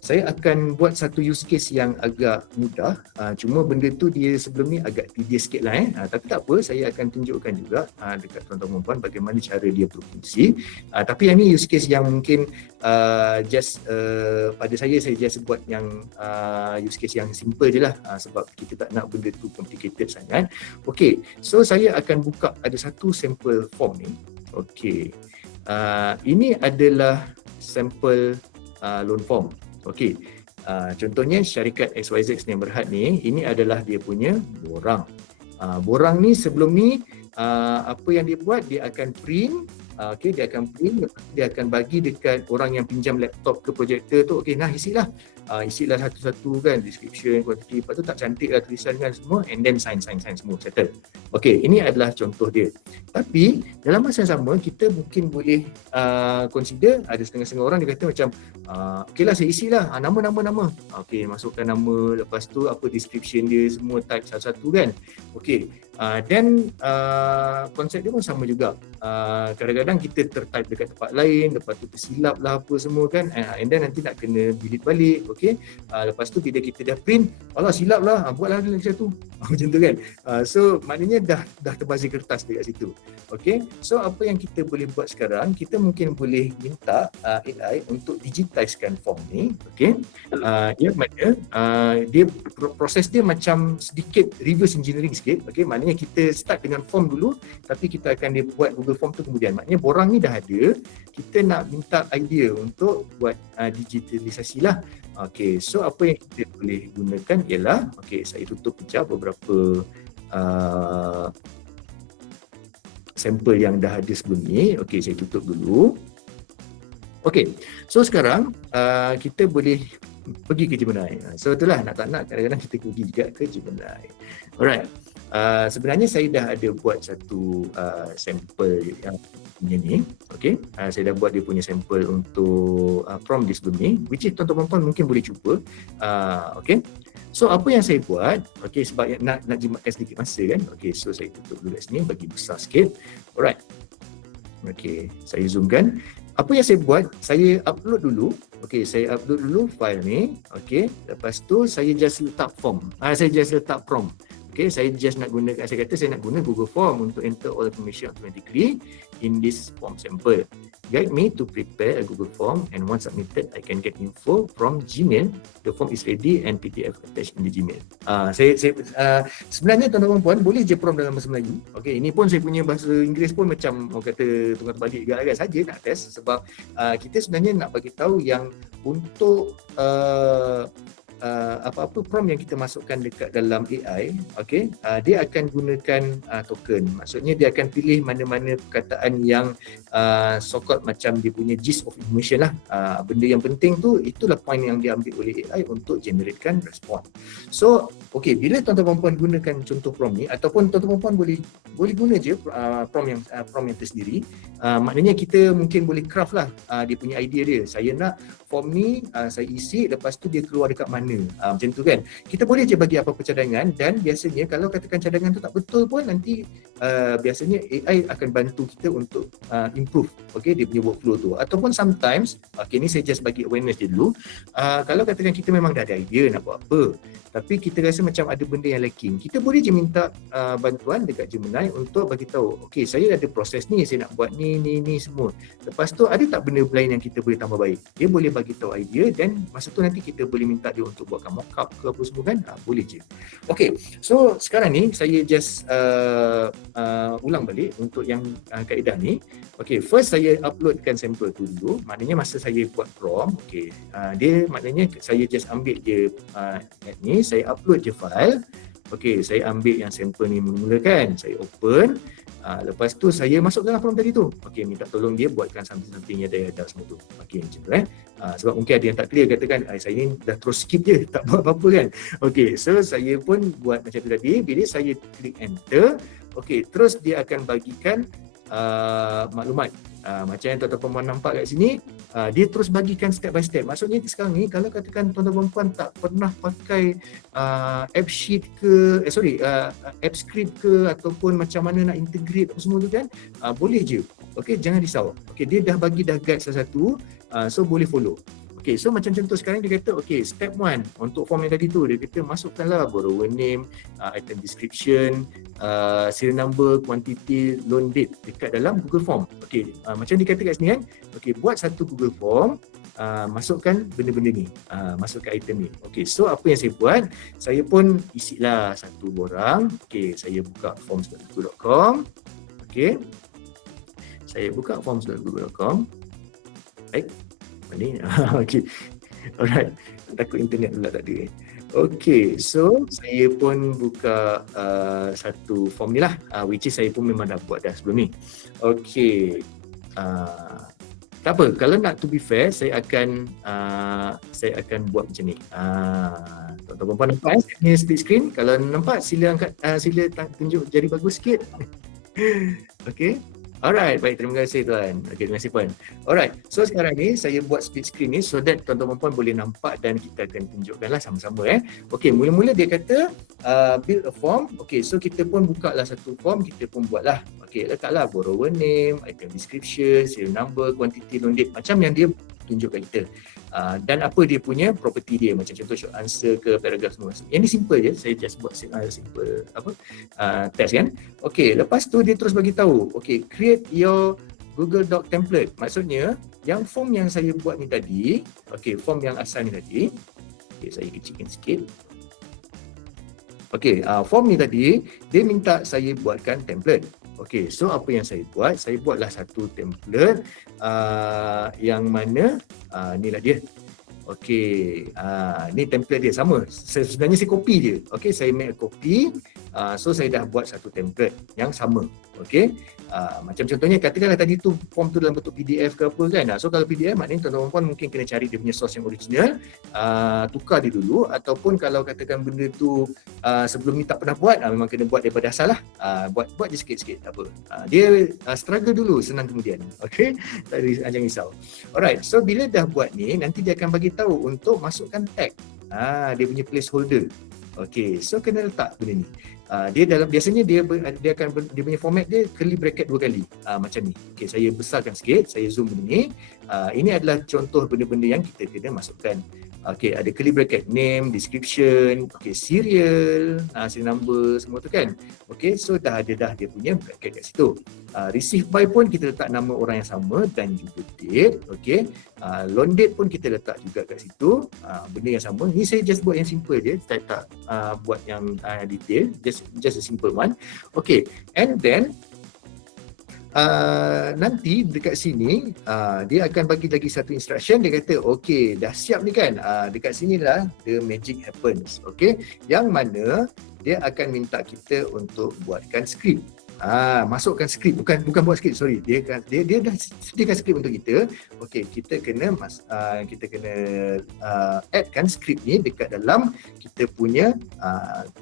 saya akan buat satu use case yang agak mudah, cuma benda tu dia sebelum ni agak tedious sikit lah tapi tak apa, saya akan tunjukkan juga dekat tuan-tuan puan bagaimana cara dia berfungsi. Tapi yang ni use case yang mungkin pada saya just buat yang use case yang simple je lah, sebab kita tak nak benda tu complicated sangat. Okay, so saya akan buka ada satu sample form ni. Okay, ini adalah sample loan form. Okey, contohnya syarikat XYZ Sdn Bhd ni, ini adalah dia punya borang. Borang ni sebelum ni apa yang dia buat, dia akan print Okey, dia akan print, lepas tu dia akan bagi dekat orang yang pinjam laptop ke projektor tu. Okey, nah isilah. Isilah satu-satu kan, description, quantity, lepas tu tak cantik lah tulisan kan semua, and then sign semua, settle. Okey, ini adalah contoh dia. Tapi dalam masa yang sama, kita mungkin boleh consider, ada setengah-setengah orang dia kata macam okey lah, saya isilah nama. Okey, masukkan nama, lepas tu apa description dia semua type satu-satu kan. Okey, dan konsep dia pun sama juga. Kadang-kadang kita tertype dekat tempat lain, lepas tu tersilap lah apa semua kan, and then nanti nak kena delete balik. Okey, lepas tu bila kita dah print, alah silap lah, buatlah lagi satu. Macam tu kan. So maknanya dah terbazir kertas dekat situ. Okey, so apa yang kita boleh buat sekarang, kita mungkin boleh minta AI untuk digitizekan form ni. Okey, yang mana dia proses dia macam sedikit reverse engineering sikit. Okey, maknanya kita start dengan form dulu, tapi kita akan dia buat Google Form tu kemudian. Maknanya borang ni dah ada, kita nak minta idea untuk buat digitalisasi lah. Okey, so apa yang kita boleh gunakan ialah, okey, saya tutup kejap beberapa sampel yang dah ada sebelum ni. Okey, saya tutup dulu. Okey, so sekarang kita boleh pergi ke Gemini. So itulah, nak tak nak kadang-kadang kita pergi juga ke Gemini. Alright, sebenarnya saya dah ada buat satu sampel yang punya ni. Okey, saya dah buat dia punya sampel untuk prompt dia sebelum ni, which is tuan-tuan puan mungkin boleh cuba. Okey, so apa yang saya buat, okey, sebab nak jimatkan sedikit masa kan. Okey, so saya tutup dulu kat sini, bagi besar sikit. Alright, okey, saya zoomkan. Apa yang saya buat, saya upload dulu. Okey, saya upload dulu file ni. Okey, lepas tu saya just letak form. Saya just letak prompt. Okey, saya just nak gunakan, saya kata saya nak guna Google Form untuk enter all information automatically in this form sample. Guide me to prepare a Google Form, and once submitted, I can get info from Gmail. The form is ready and PDF attached in the Gmail. Saya sebenarnya tuan-tuan puan boleh je prompt dalam bahasa Melayu. Okey, ini pun saya punya bahasa Inggeris pun macam orang kata tunggal terbalik juga kan. Saja nak test sebab kita sebenarnya nak bagi tahu yang untuk apa-apa prompt yang kita masukkan dekat dalam AI, okey, dia akan gunakan token. Maksudnya dia akan pilih mana-mana perkataan yang so-called macam dia punya gist of information lah. Benda yang penting tu, itulah point yang diambil oleh AI untuk generatekan respon. So, okey, bila tuan-tuan puan gunakan contoh prompt ni, ataupun tuan-tuan puan boleh guna je prompt yang tersendiri. Maknanya kita mungkin boleh craft lah dia punya idea dia. Saya nak form ni saya isi, lepas tu dia keluar dekat mana. Macam tu kan. Kita boleh je bagi apa-apa cadangan, dan biasanya kalau katakan cadangan tu tak betul pun, nanti biasanya AI akan bantu kita untuk improve dia punya workflow tu. Ataupun sometimes, ni saya just bagi awareness je dulu, kalau katakan kita memang dah ada idea nak buat apa, tapi kita rasa macam ada benda yang lacking, kita boleh je minta bantuan dekat Gemini untuk bagi tahu, okey, saya ada proses ni, saya nak buat ni semua. Lepas tu ada tak benda lain yang kita boleh tambah baik? Dia boleh bagi tahu idea, dan masa tu nanti kita boleh minta dia untuk buatkan mock-up ke apa semua kan. Boleh je. Okey, so sekarang ni saya just ulang balik untuk yang kaedah ni. Okey, first saya uploadkan sampel tu dulu. Maknanya masa saya buat prompt, okey, dia maknanya saya just ambil je ni, saya upload je file. Okey, saya ambil yang sampel ni mula kan, saya open. Lepas tu saya masuk dalam prompt tadi tu. Okey, minta tolong dia buatkan something yang ada semua tu. Okey, macam tu sebab mungkin ada yang tak clear, katakan saya ni dah terus skip je, tak buat apa-apa kan. Okey, so saya pun buat macam tu tadi. Bila saya klik enter, okey, terus dia akan bagikan maklumat. Macam yang tuan-tuan nampak kat sini, dia terus bagikan step by step. Maksudnya sekarang ni kalau katakan tuan-tuan puan tak pernah pakai app sheet ke, app script ke, ataupun macam mana nak integrate apa semua tu kan, boleh je. Okey, jangan risau. Okey, dia dah bagi guide satu-satu, so boleh follow. Okey, so macam contoh sekarang dia kata, okey, step 1 untuk form yang tadi tu, dia kata masukkanlah borrower name, item description, serial number, quantity, loan date dekat dalam Google Form. Okey, macam dia kata kat sini kan, okey, buat satu Google Form, masukkan benda-benda ni, masukkan item ni. Okey, so apa yang saya buat, saya pun isilah satu borang. Okey, saya buka forms.google.com. Okey, saya buka forms.google.com. Baik. Ni okey, alright, takut internet pula tak ada. Okey, so saya pun buka satu form ni lah, which is saya pun memang dah buat dah sebelum ni. Okey, Tak apa, kalau nak to be fair, saya akan buat macam ni. Tuan-tuan puan nampak saya punya split screen? Kalau nampak, sila angkat, sila tunjuk jari bagus sikit. Okay. Alright, baik, terima kasih tuan. Okay, terima kasih puan. Alright, so sekarang ni saya buat split screen ni so that tuan-tuan puan boleh nampak dan kita akan tunjukkanlah sama-sama. Okay, mula-mula dia kata build a form. Okay, so kita pun buka lah satu form, kita pun buatlah. Okay, letaklah borrower name, item description, serial number, quantity, loan date, macam yang dia tunjukkan kita. Dan apa dia punya property dia, macam contoh short answer ke paragraph semua. Yang ni simple je, saya just buat simple test kan. Okay, lepas tu dia terus bagi tahu, okay, create your Google Doc template. Maksudnya yang form yang saya buat ni tadi, okay, form yang asal ni tadi, okay, saya kecilkan sikit. Okay, form ni tadi dia minta saya buatkan template. Okay, so apa yang saya buat? Saya buatlah satu template yang mana inilah dia. Okay, ni template dia sama. Sebenarnya saya copy je. Okay, saya make a copy. So saya dah buat satu template yang sama. Okay, macam contohnya katakanlah tadi tu form tu dalam bentuk PDF ke apa kan. So kalau PDF maknanya tuan-tuan puan mungkin kena cari dia punya source yang original, tukar dia dulu, ataupun kalau katakan benda tu sebelum ni tak pernah buat, memang kena buat daripada asal lah. Buat je sikit-sikit, tak apa. Dia struggle dulu, senang kemudian. Okay, jangan risau. Alright, so bila dah buat ni, nanti dia akan bagi tahu untuk masukkan tag. Dia punya placeholder. Okay, so kena letak benda ni. Dia dalam biasanya dia akan dia punya format dia curly bracket 2 kali. Macam ni. Okay, saya besarkan sikit, saya zoom benda ni. Ini adalah contoh benda-benda yang kita kena masukkan. Okay, ada curly bracket name, description, okay, serial number semua tu kan. Okay, so dah ada dia punya bracket kat situ. Receive by pun kita letak nama orang yang sama dan juga date. Okay, loan date pun kita letak juga kat situ, benda yang sama. Ni saya just buat yang simple je, saya tak buat yang detail, just a simple one. Okay, and then nanti dekat sini dia akan bagi lagi satu instruction. Dia kata okay, dah siap ni kan, dekat sini lah the magic happens. Okay, yang mana dia akan minta kita untuk buatkan skrip. Masukkan skrip, bukan buat skrip, sorry. Dia dah sediakan skrip untuk kita. Okey, kita kena addkan skrip ni dekat dalam kita punya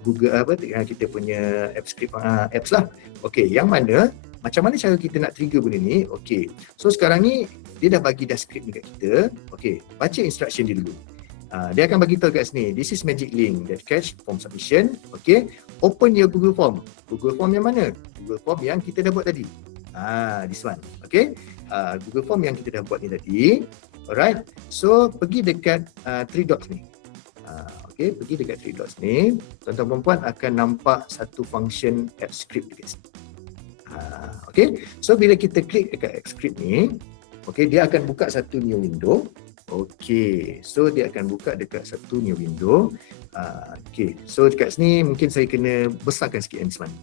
Google kita punya apps lah. Okey, yang mana macam mana cara kita nak trigger benda ni? Okey. So sekarang ni dia dah bagi dah skrip ni kat kita. Okey, baca instruction dia dulu. Dia akan bagi tahu kat sini, this is magic link that catch form submission. Okay, open your Google Form. Google Form yang mana? Google Form yang kita dah buat tadi. This one. Okay, Google Form yang kita dah buat ni tadi. Alright, so pergi dekat 3 dots ni. Okay, pergi dekat 3 dots ni. Tuan-tuan perempuan akan nampak satu function app script dekat sini. Okay, so bila kita klik dekat app script ni, okay, dia akan buka satu new window. Okay, so dia akan buka dekat satu new window. Okay, so dekat sini mungkin saya kena besarkan sikit yang this one.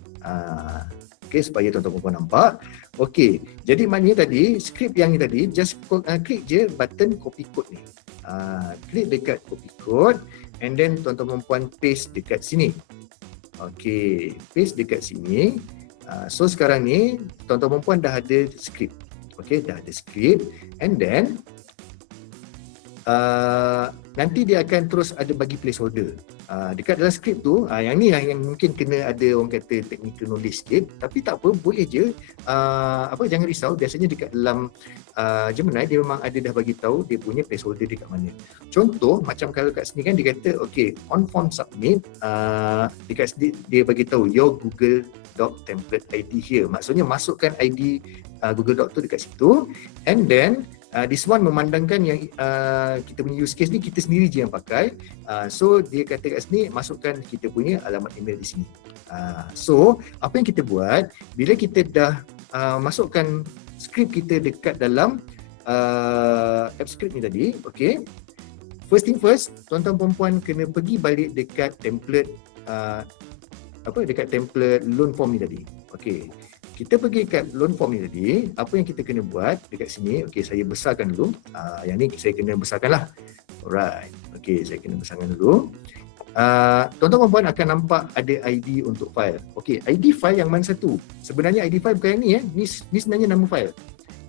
Okay, supaya tuan-tuan puan nampak. Okay, jadi maknanya tadi, skrip yang ni tadi, just klik je button copy code ni. Klik dekat copy code and then tuan-tuan puan paste dekat sini. Okay, paste dekat sini. So sekarang ni, tuan-tuan puan dah ada skrip. Okay, dah ada skrip and then nanti dia akan terus ada bagi placeholder. Dekat dalam skrip tu, yang ni yang mungkin kena ada orang kata technical knowledge sikit, tapi tak apa, boleh je. Jangan risau, biasanya dekat dalam Gemini dia memang ada dah bagi tahu dia punya placeholder dekat mana. Contoh macam kalau kat sini kan dia kata okay, on form submit, dekat sini dia bagi tahu your Google Doc template ID here. Maksudnya masukkan ID Google Doc tu dekat situ, and then this one memandangkan yang kita punya use case ni kita sendiri je yang pakai. So dia kata kat sini masukkan kita punya alamat email di sini. So apa yang kita buat bila kita dah masukkan skrip kita dekat dalam app script ni tadi, okay. First thing first, tuan-tuan perempuan kena pergi balik dekat template dekat template loan form ni tadi. Okay. Kita pergi kat loan form ni tadi, apa yang kita kena buat dekat sini, okay, saya besarkan dulu. Yang ni saya kena besarkan lah. Alright, okay, saya kena besarkan dulu. Tuan-tuan perempuan akan nampak ada ID untuk file. Okay, ID file yang mana satu? Sebenarnya ID file bukan yang ni. Ni sebenarnya nama file.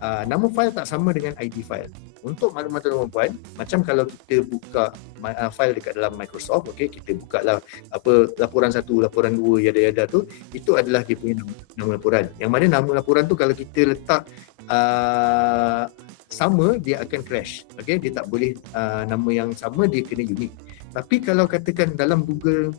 nama file tak sama dengan ID file. Untuk makluman tuan-tuan dan puan, macam kalau kita buka file dekat dalam Microsoft, okey, kita buka lah apa laporan 1, laporan 2, yada-yada tu, itu adalah dia punya nama laporan. Yang mana nama laporan tu kalau kita letak sama, dia akan crash. Okey, dia tak boleh nama yang sama, dia kena unik. Tapi kalau katakan dalam Google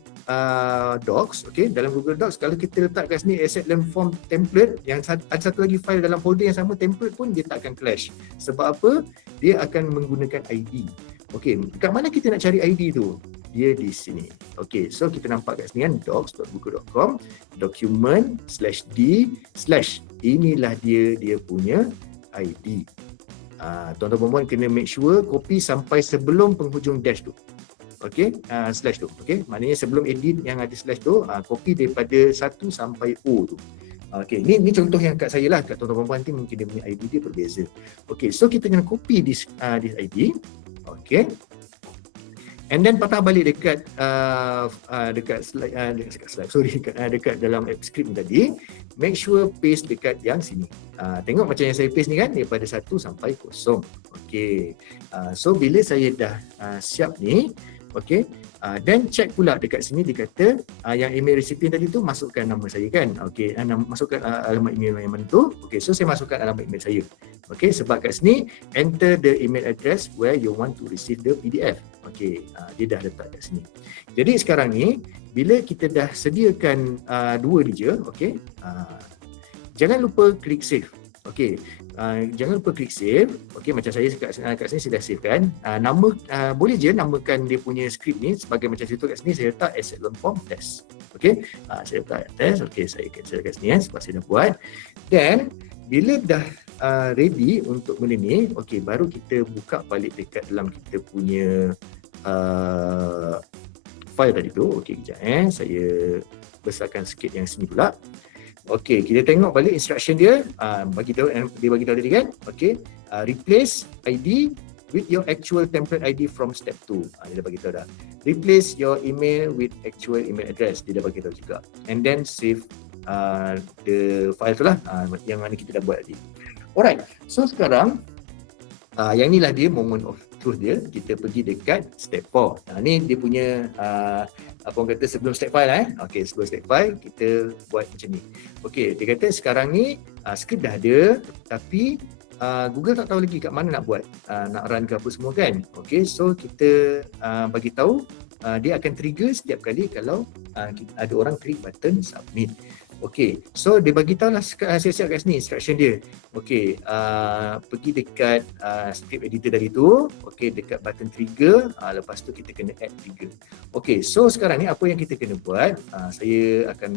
Docs, okey, dalam Google Docs kalau kita letak kat sini asset learn form template, yang ada satu lagi file dalam folder yang sama template pun dia tak akan clash. Sebab apa? Dia akan menggunakan ID. Okey, kat mana kita nak cari ID tu? Dia di sini. Okey, so kita nampak kat sini kan docs.google.com document/d/ inilah dia punya ID. Tuan-tuan puan kena make sure copy sampai sebelum penghujung dash tu. Okey, slash tu. Okey, maknanya sebelum edit yang ada slash tu, copy daripada 1 sampai O tu. Okey, ni contoh yang kat saya lah. Kat tuan-tuan puan nanti mungkin dia punya ID dia berbeza. Okey, so kita kena copy this ID. Okey. And then patah balik dekat dekat dalam script tadi. Make sure paste dekat yang sini. Tengok macam yang saya paste ni kan, daripada 1 sampai 0. Okey. So bila saya dah siap ni, okey, dan check pula dekat sini dia kata yang email recipient tadi tu masukkan nama saya kan. Okey, masukkan alamat email yang mana tu. Okey, so saya masukkan alamat email saya. Okey, sebab kat sini enter the email address where you want to receive the PDF. Okey, dia dah letak kat sini. Jadi sekarang ni bila kita dah sediakan dua ni je, okey, jangan lupa klik save. Okey, jangan lupa klik save. Okey, macam saya kat sini saya dah save kan. Nama boleh je namakan dia punya script ni sebagai macam situ kat sini saya letak asset learn form test. Okey, saya letak test. Okey, saya cancel kat sini sebab saya dah buat. Dan bila dah ready untuk benda ni, okey, baru kita buka balik dekat dalam kita punya file tadi tu. Okey, kejap saya besarkan sikit yang sini pula. Okey, kita tengok balik instruction dia. Dia bagi tahu tadi kan. Okey, replace ID with your actual template ID from step 2. Dia dah bagi tahu dah. Replace your email with actual email address. Dia dah bagi tahu juga. And then save the file tu lah, yang mana kita dah buat tadi. Alright, so sekarang yang ni lah dia moment of truth dia. Kita pergi dekat step 4. Ni dia punya apa orang kata sebelum step file Okey, sebelum step file kita buat macam ni. Okey, dia kata sekarang ni script dah ada tapi Google tak tahu lagi kat mana nak buat, nak run ke apa semua kan. Okey, so kita bagi tahu dia akan trigger setiap kali kalau ada orang klik button submit. Okey, so dia bagi tahu lah siap-siap kat sini instruction dia. Okey, pergi dekat script editor tadi tu. Okey, dekat button trigger, lepas tu kita kena add trigger. Okey, so sekarang ni apa yang kita kena buat, saya akan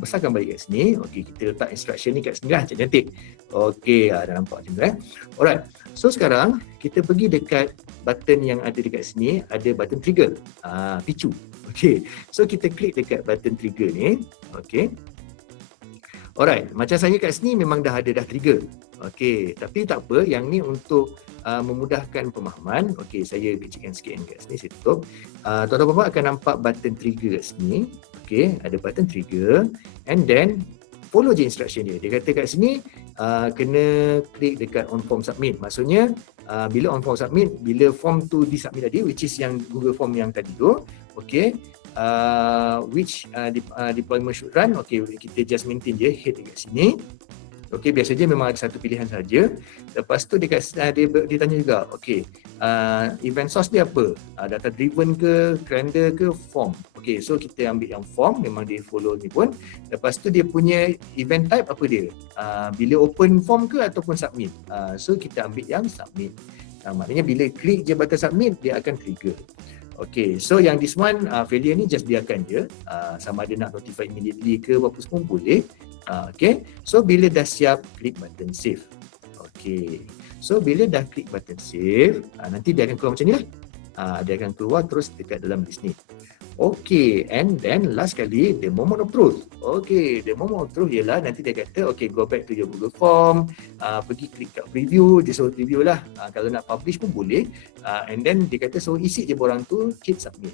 besarkan balik kat sini. Okey, kita letak instruction ni kat sini lah, cantik. Okey, dah nampak macam tu Alright, so sekarang kita pergi dekat button yang ada dekat sini, ada button trigger, picu. Okey, so kita klik dekat button trigger ni. Okey. Alright, macam saya kat sini memang dah ada trigger. Okey, tapi tak apa, yang ni untuk memudahkan pemahaman. Okey, saya kecilkan sikit kat sini, saya tutup. Tuan-tuan akan nampak button trigger kat sini. Okey, ada button trigger and then follow je instruction dia. Dia kata kat sini kena klik dekat on form submit. Maksudnya bila on form submit, bila form tu disubmit tadi, which is yang Google Form yang tadi tu, okey, which deployment should run. Okey, kita just maintain je head dekat sini. Okey, biasanya memang ada satu pilihan saja. Lepas tu dia tanya juga, okey, event source dia apa? Data driven ke, calendar ke, form. Okey, so kita ambil yang form, memang dia follow ni pun. Lepas tu dia punya event type apa dia? Bila open form ke ataupun submit. So kita ambil yang submit. Maknanya bila klik je button submit, dia akan trigger. Okay, so yang this one failure ni just biarkan je, sama ada nak notify immediately ke apa semua boleh. Okay, so bila dah siap, klik button save. Okay, so bila dah klik button save, nanti dia akan keluar macam ni lah. Dia akan keluar terus dekat dalam list ni. Okay, and then last kali, the moment of truth. Okay, the moment of truth ialah nanti dia kata, okay, go back to your Google Form, pergi klik kat preview, dia suruh preview lah. Kalau nak publish pun boleh. And then dia kata, so isi je borang tu, hit submit.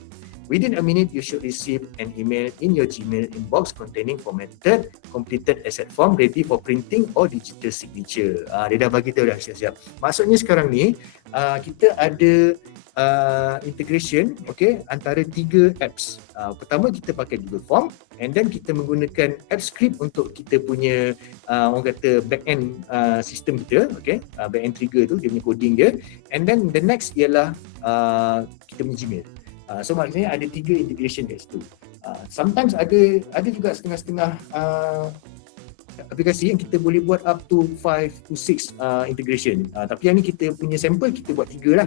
Within a minute, you should receive an email in your Gmail inbox containing formatted, completed asset form ready for printing or digital signature. Dia dah bagi tahu dah siap-siap. Maksudnya sekarang ni, kita ada integration antara 3 apps. Pertama kita pakai Google Form, and then kita menggunakan app script untuk kita punya orang kata back-end sistem kita, back-end trigger tu, dia punya coding dia, and then the next ialah kita punya Gmail. So maksudnya ada 3 integration kat situ. Sometimes ada juga setengah-setengah aplikasi yang kita boleh buat up to 5 to 6 integration. Tapi yang ni kita punya sample kita buat 3 lah.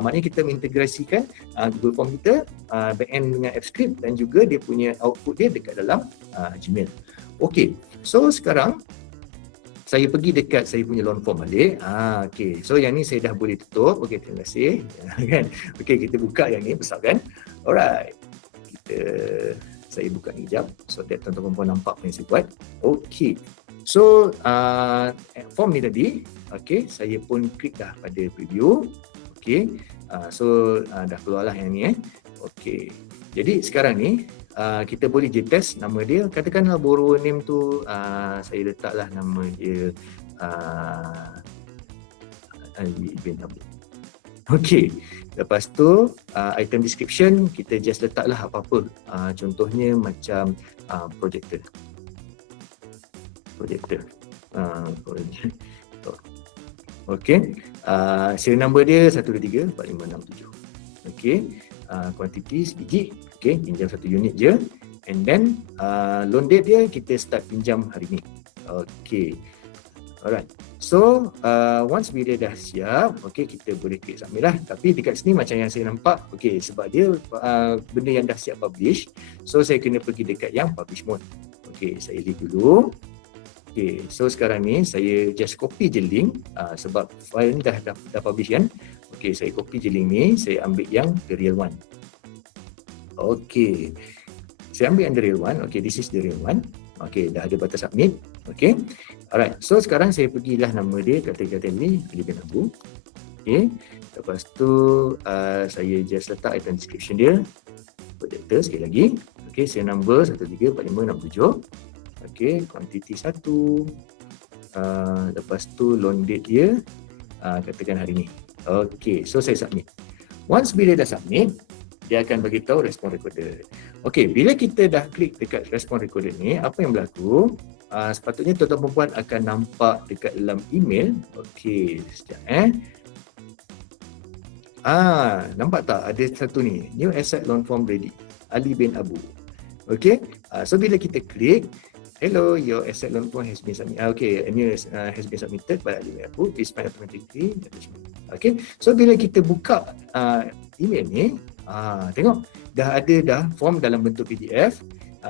Maknanya kita mengintegrasikan Google Form kita, back-end dengan app script, dan juga dia punya output dia dekat dalam Gmail. Okay, so sekarang saya pergi dekat saya punya long form balik. Okay, so yang ni saya dah boleh tutup. Okay, terima kasih. Kan? Okay, kita buka yang ni besar kan. Alright, saya buka ni sekejap so that tuan-tuan puan nampak apa yang saya buat. Okay, so form ni tadi, okay, saya pun klik dah pada preview. Okay, so dah keluarlah yang ni. Okay, jadi sekarang ni kita boleh je test nama dia. Katakanlah borrower name tu saya letaklah nama dia Ali bin Abu. Okey, lepas tu item description kita just letaklah apa-apa. Contohnya macam projector. Okey, serial number dia 123 4567. Okey, quantity sebiji. Okay, pinjam 1 unit je, and then loan date dia kita start pinjam hari ni. Okay, alright. So once bila dah siap, okay, kita boleh klik submit lah. Tapi dekat sini macam yang saya nampak, okay, sebab dia benda yang dah siap publish, so saya kena pergi dekat yang publish mode. Okay, saya leave dulu. Okay, so sekarang ni saya just copy je link sebab file ni dah publish kan. Okay, saya copy je link ni, saya ambil yang the real one. Okay, saya ambil yang the real one. Okay, this is the real one. Okay, dah ada batas submit. Okay, alright. So sekarang saya pergilah nama dia, kata-kata ni Ali bin Abu. Okay, lepas tu saya just letak item description dia, projector sekali lagi. Okay, serial number 134567. Okay, quantity 1. Lepas tu loan date dia katakan hari ni. Okay, so saya submit. Once bila dah submit, dia akan bagi tahu respon recorder. Okey, bila kita dah klik dekat respon recorder ni, apa yang berlaku? Sepatutnya tuan-tuan perempuan akan nampak dekat dalam email. Okey, sekejap nampak tak ada satu ni, new asset loan form ready, Ali bin Abu. Okey, so bila kita klik, hello, your asset loan form has been submitted. Okay, new has been submitted by Ali bin Abu. Please find automatically. Okay, so bila kita buka email ni, tengok dah form dalam bentuk PDF,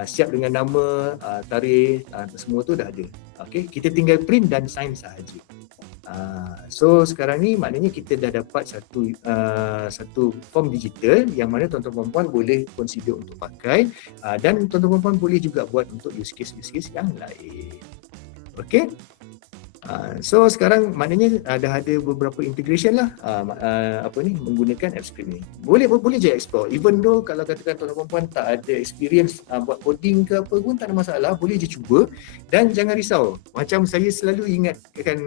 siap dengan nama, tarikh, semua tu dah ada. Okey, kita tinggal print dan sign sahaja. So sekarang ni maknanya kita dah dapat satu form digital yang mana tuan-tuan perempuan boleh consider untuk pakai, dan tuan-tuan perempuan boleh juga buat untuk use case yang lain. Okey. So sekarang maknanya dah ada beberapa integration lah menggunakan app script ni. Boleh je explore. Even though kalau katakan tuan-tuan perempuan tak ada experience buat coding ke apa pun, tak ada masalah, boleh je cuba. Dan jangan risau, macam saya selalu ingatkan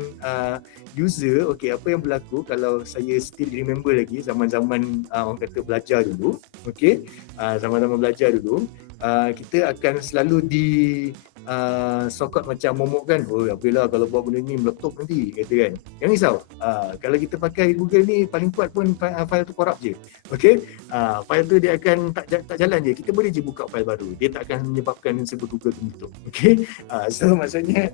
user, okay, apa yang berlaku kalau saya still remember lagi zaman-zaman orang kata belajar dulu, okay, zaman-zaman belajar dulu, kita akan selalu sokot macam momok kan, apalah kalau buat benda ni meletup nanti, kata kan. Jangan risau, kalau kita pakai Google ni paling kuat pun file tu corrupt je. Okey, file tu dia akan tak jalan je, kita boleh je buka file baru, dia tak akan menyebabkan server Google tu tutup. Okey, so maksudnya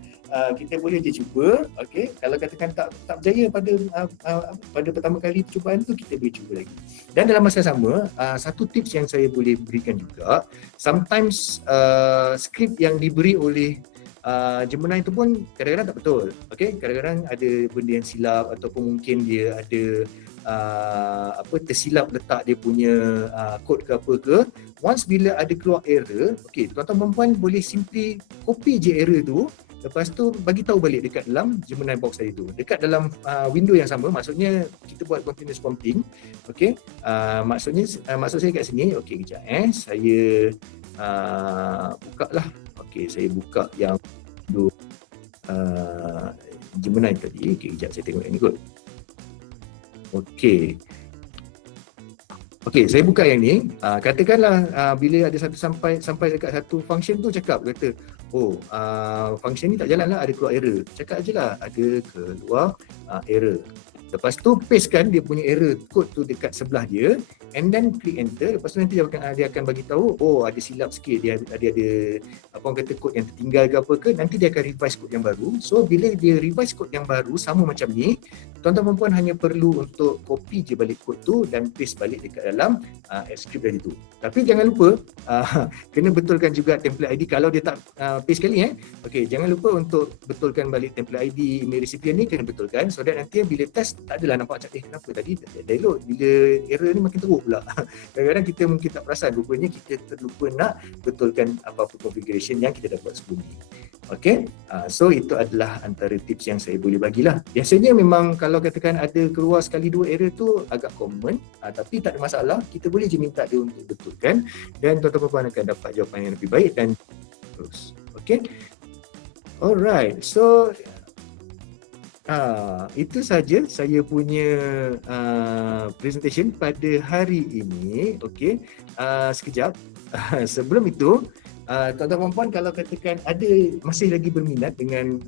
kita boleh je cuba. Okey, kalau katakan tak berjaya pada pertama kali percubaan tu, kita boleh cuba lagi. Dan dalam masa sama, satu tips yang saya boleh berikan juga, sometimes skrip yang diberi oleh Gemini itu pun kadang-kadang tak betul. Okay? Kadang-kadang ada benda yang silap, ataupun mungkin dia ada tersilap letak dia punya kod ke apa ke. Once bila ada keluar error, okay, tuan-tuan perempuan boleh simply copy je error tu, Lepas tu bagi tahu balik dekat dalam Gemini box tadi tu. Dekat dalam window yang sama, maksudnya kita buat continuous prompting. Okey. Maksud saya kat sini, okey kejap saya buka lah. Okey, saya buka yang window Gemini tadi. Okey, kejap saya tengok yang ni kot. Okey. Okey, saya buka yang ni. Katakanlah bila ada satu sampai dekat satu function tu cakap kata, function ni tak jalan lah, ada keluar error. Cakap je lah, ada keluar error. Lepas tu pastekan dia punya error code tu dekat sebelah dia, and then click enter. Lepas tu nanti dia akan bagi tahu, ada silap sikit, dia ada apa orang kata kod yang tertinggal ke apa ke, nanti dia akan revise kod yang baru. So bila dia revise kod yang baru sama macam ni, tuan-tuan dan puan hanya perlu untuk copy je balik kod tu dan paste balik dekat dalam script tadi tu. Tapi jangan lupa kena betulkan juga template ID kalau dia tak paste sekali Okey, jangan lupa untuk betulkan balik template ID email recipient ni, kena betulkan so that nanti bila test tak adalah nampak macam kenapa tadi tak download, bila error ni makin teruk pula. Kadang-kadang kita mungkin tak perasan, rupanya kita terlupa nak betulkan apa-apa configuration yang kita dah buat sebelum ni. Okey, so itu adalah antara tips yang saya boleh bagilah. Biasanya memang kalau katakan ada keluar sekali dua error tu agak common, tapi tak ada masalah, kita boleh je minta dia untuk betulkan dan tuan-tuan akan dapat jawapan yang lebih baik dan terus. Okey. Alright, so itu saja saya punya presentation pada hari ini. Okey, sekejap. Sebelum itu, tuan-tuan dan puan kalau katakan ada masih lagi berminat dengan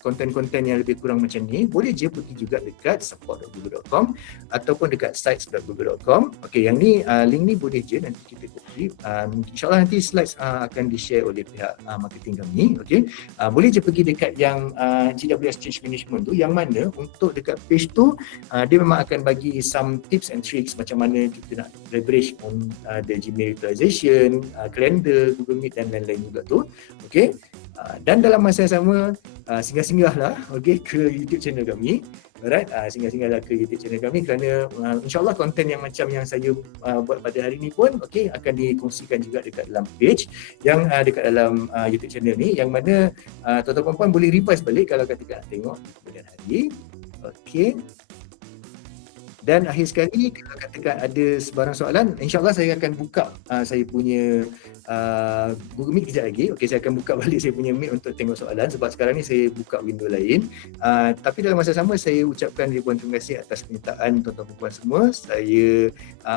konten-konten yang lebih kurang macam ni, boleh je pergi juga dekat support.google.com ataupun dekat sites.google.com. Okey, yang ni link ni boleh je nanti kita copy. InsyaAllah nanti slides akan di-share oleh pihak marketing kami. Okey, boleh je pergi dekat yang GWS Change Management tu, yang mana untuk dekat page tu dia memang akan bagi some tips and tricks macam mana kita nak leverage on the Gmail utilization, calendar, Google Meet dan lain-lain juga tu. Okey. Dan dalam masa yang sama singgah-singgahlah ke YouTube channel kami. Alright, singgah-singgahlah ke YouTube channel kami kerana insyaAllah konten yang macam yang saya buat pada hari ni pun akan dikongsikan juga dekat dalam page yang dekat dalam YouTube channel ni, yang mana tuan-tuan puan boleh revise balik kalau katakan nak tengok di kemudian hari. Okey. Dan akhir sekali, kalau katakan ada sebarang soalan, insyaAllah saya akan buka saya punya Google Meet kejap lagi. Okey, saya akan buka balik saya punya Meet untuk tengok soalan sebab sekarang ni saya buka window lain. Tapi dalam masa sama saya ucapkan ribuan terima kasih atas penyertaan tuan-tuan puan semua. Saya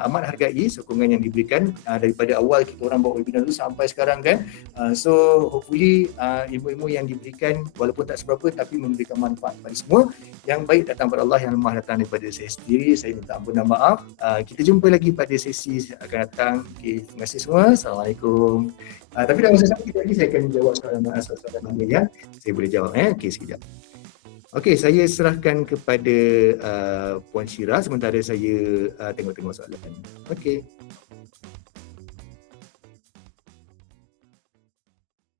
amat hargai sokongan yang diberikan daripada awal kita orang buat webinar dulu sampai sekarang kan. So hopefully ilmu-ilmu yang diberikan walaupun tak seberapa tapi memberikan manfaat kepada semua. Yang baik datang daripada Allah, yang lemah datang daripada saya sendiri. Saya minta ampun dan maaf. Kita jumpa lagi pada sesi akan datang. Okay, terima kasih semua. Assalamualaikum. Tapi dalam masa sama kita lagi saya akan jawab soalan mana yang saya boleh jawab. Okey, sekejap. Okey, saya serahkan kepada Puan Syira sementara saya tengok-tengok soalan. Okey.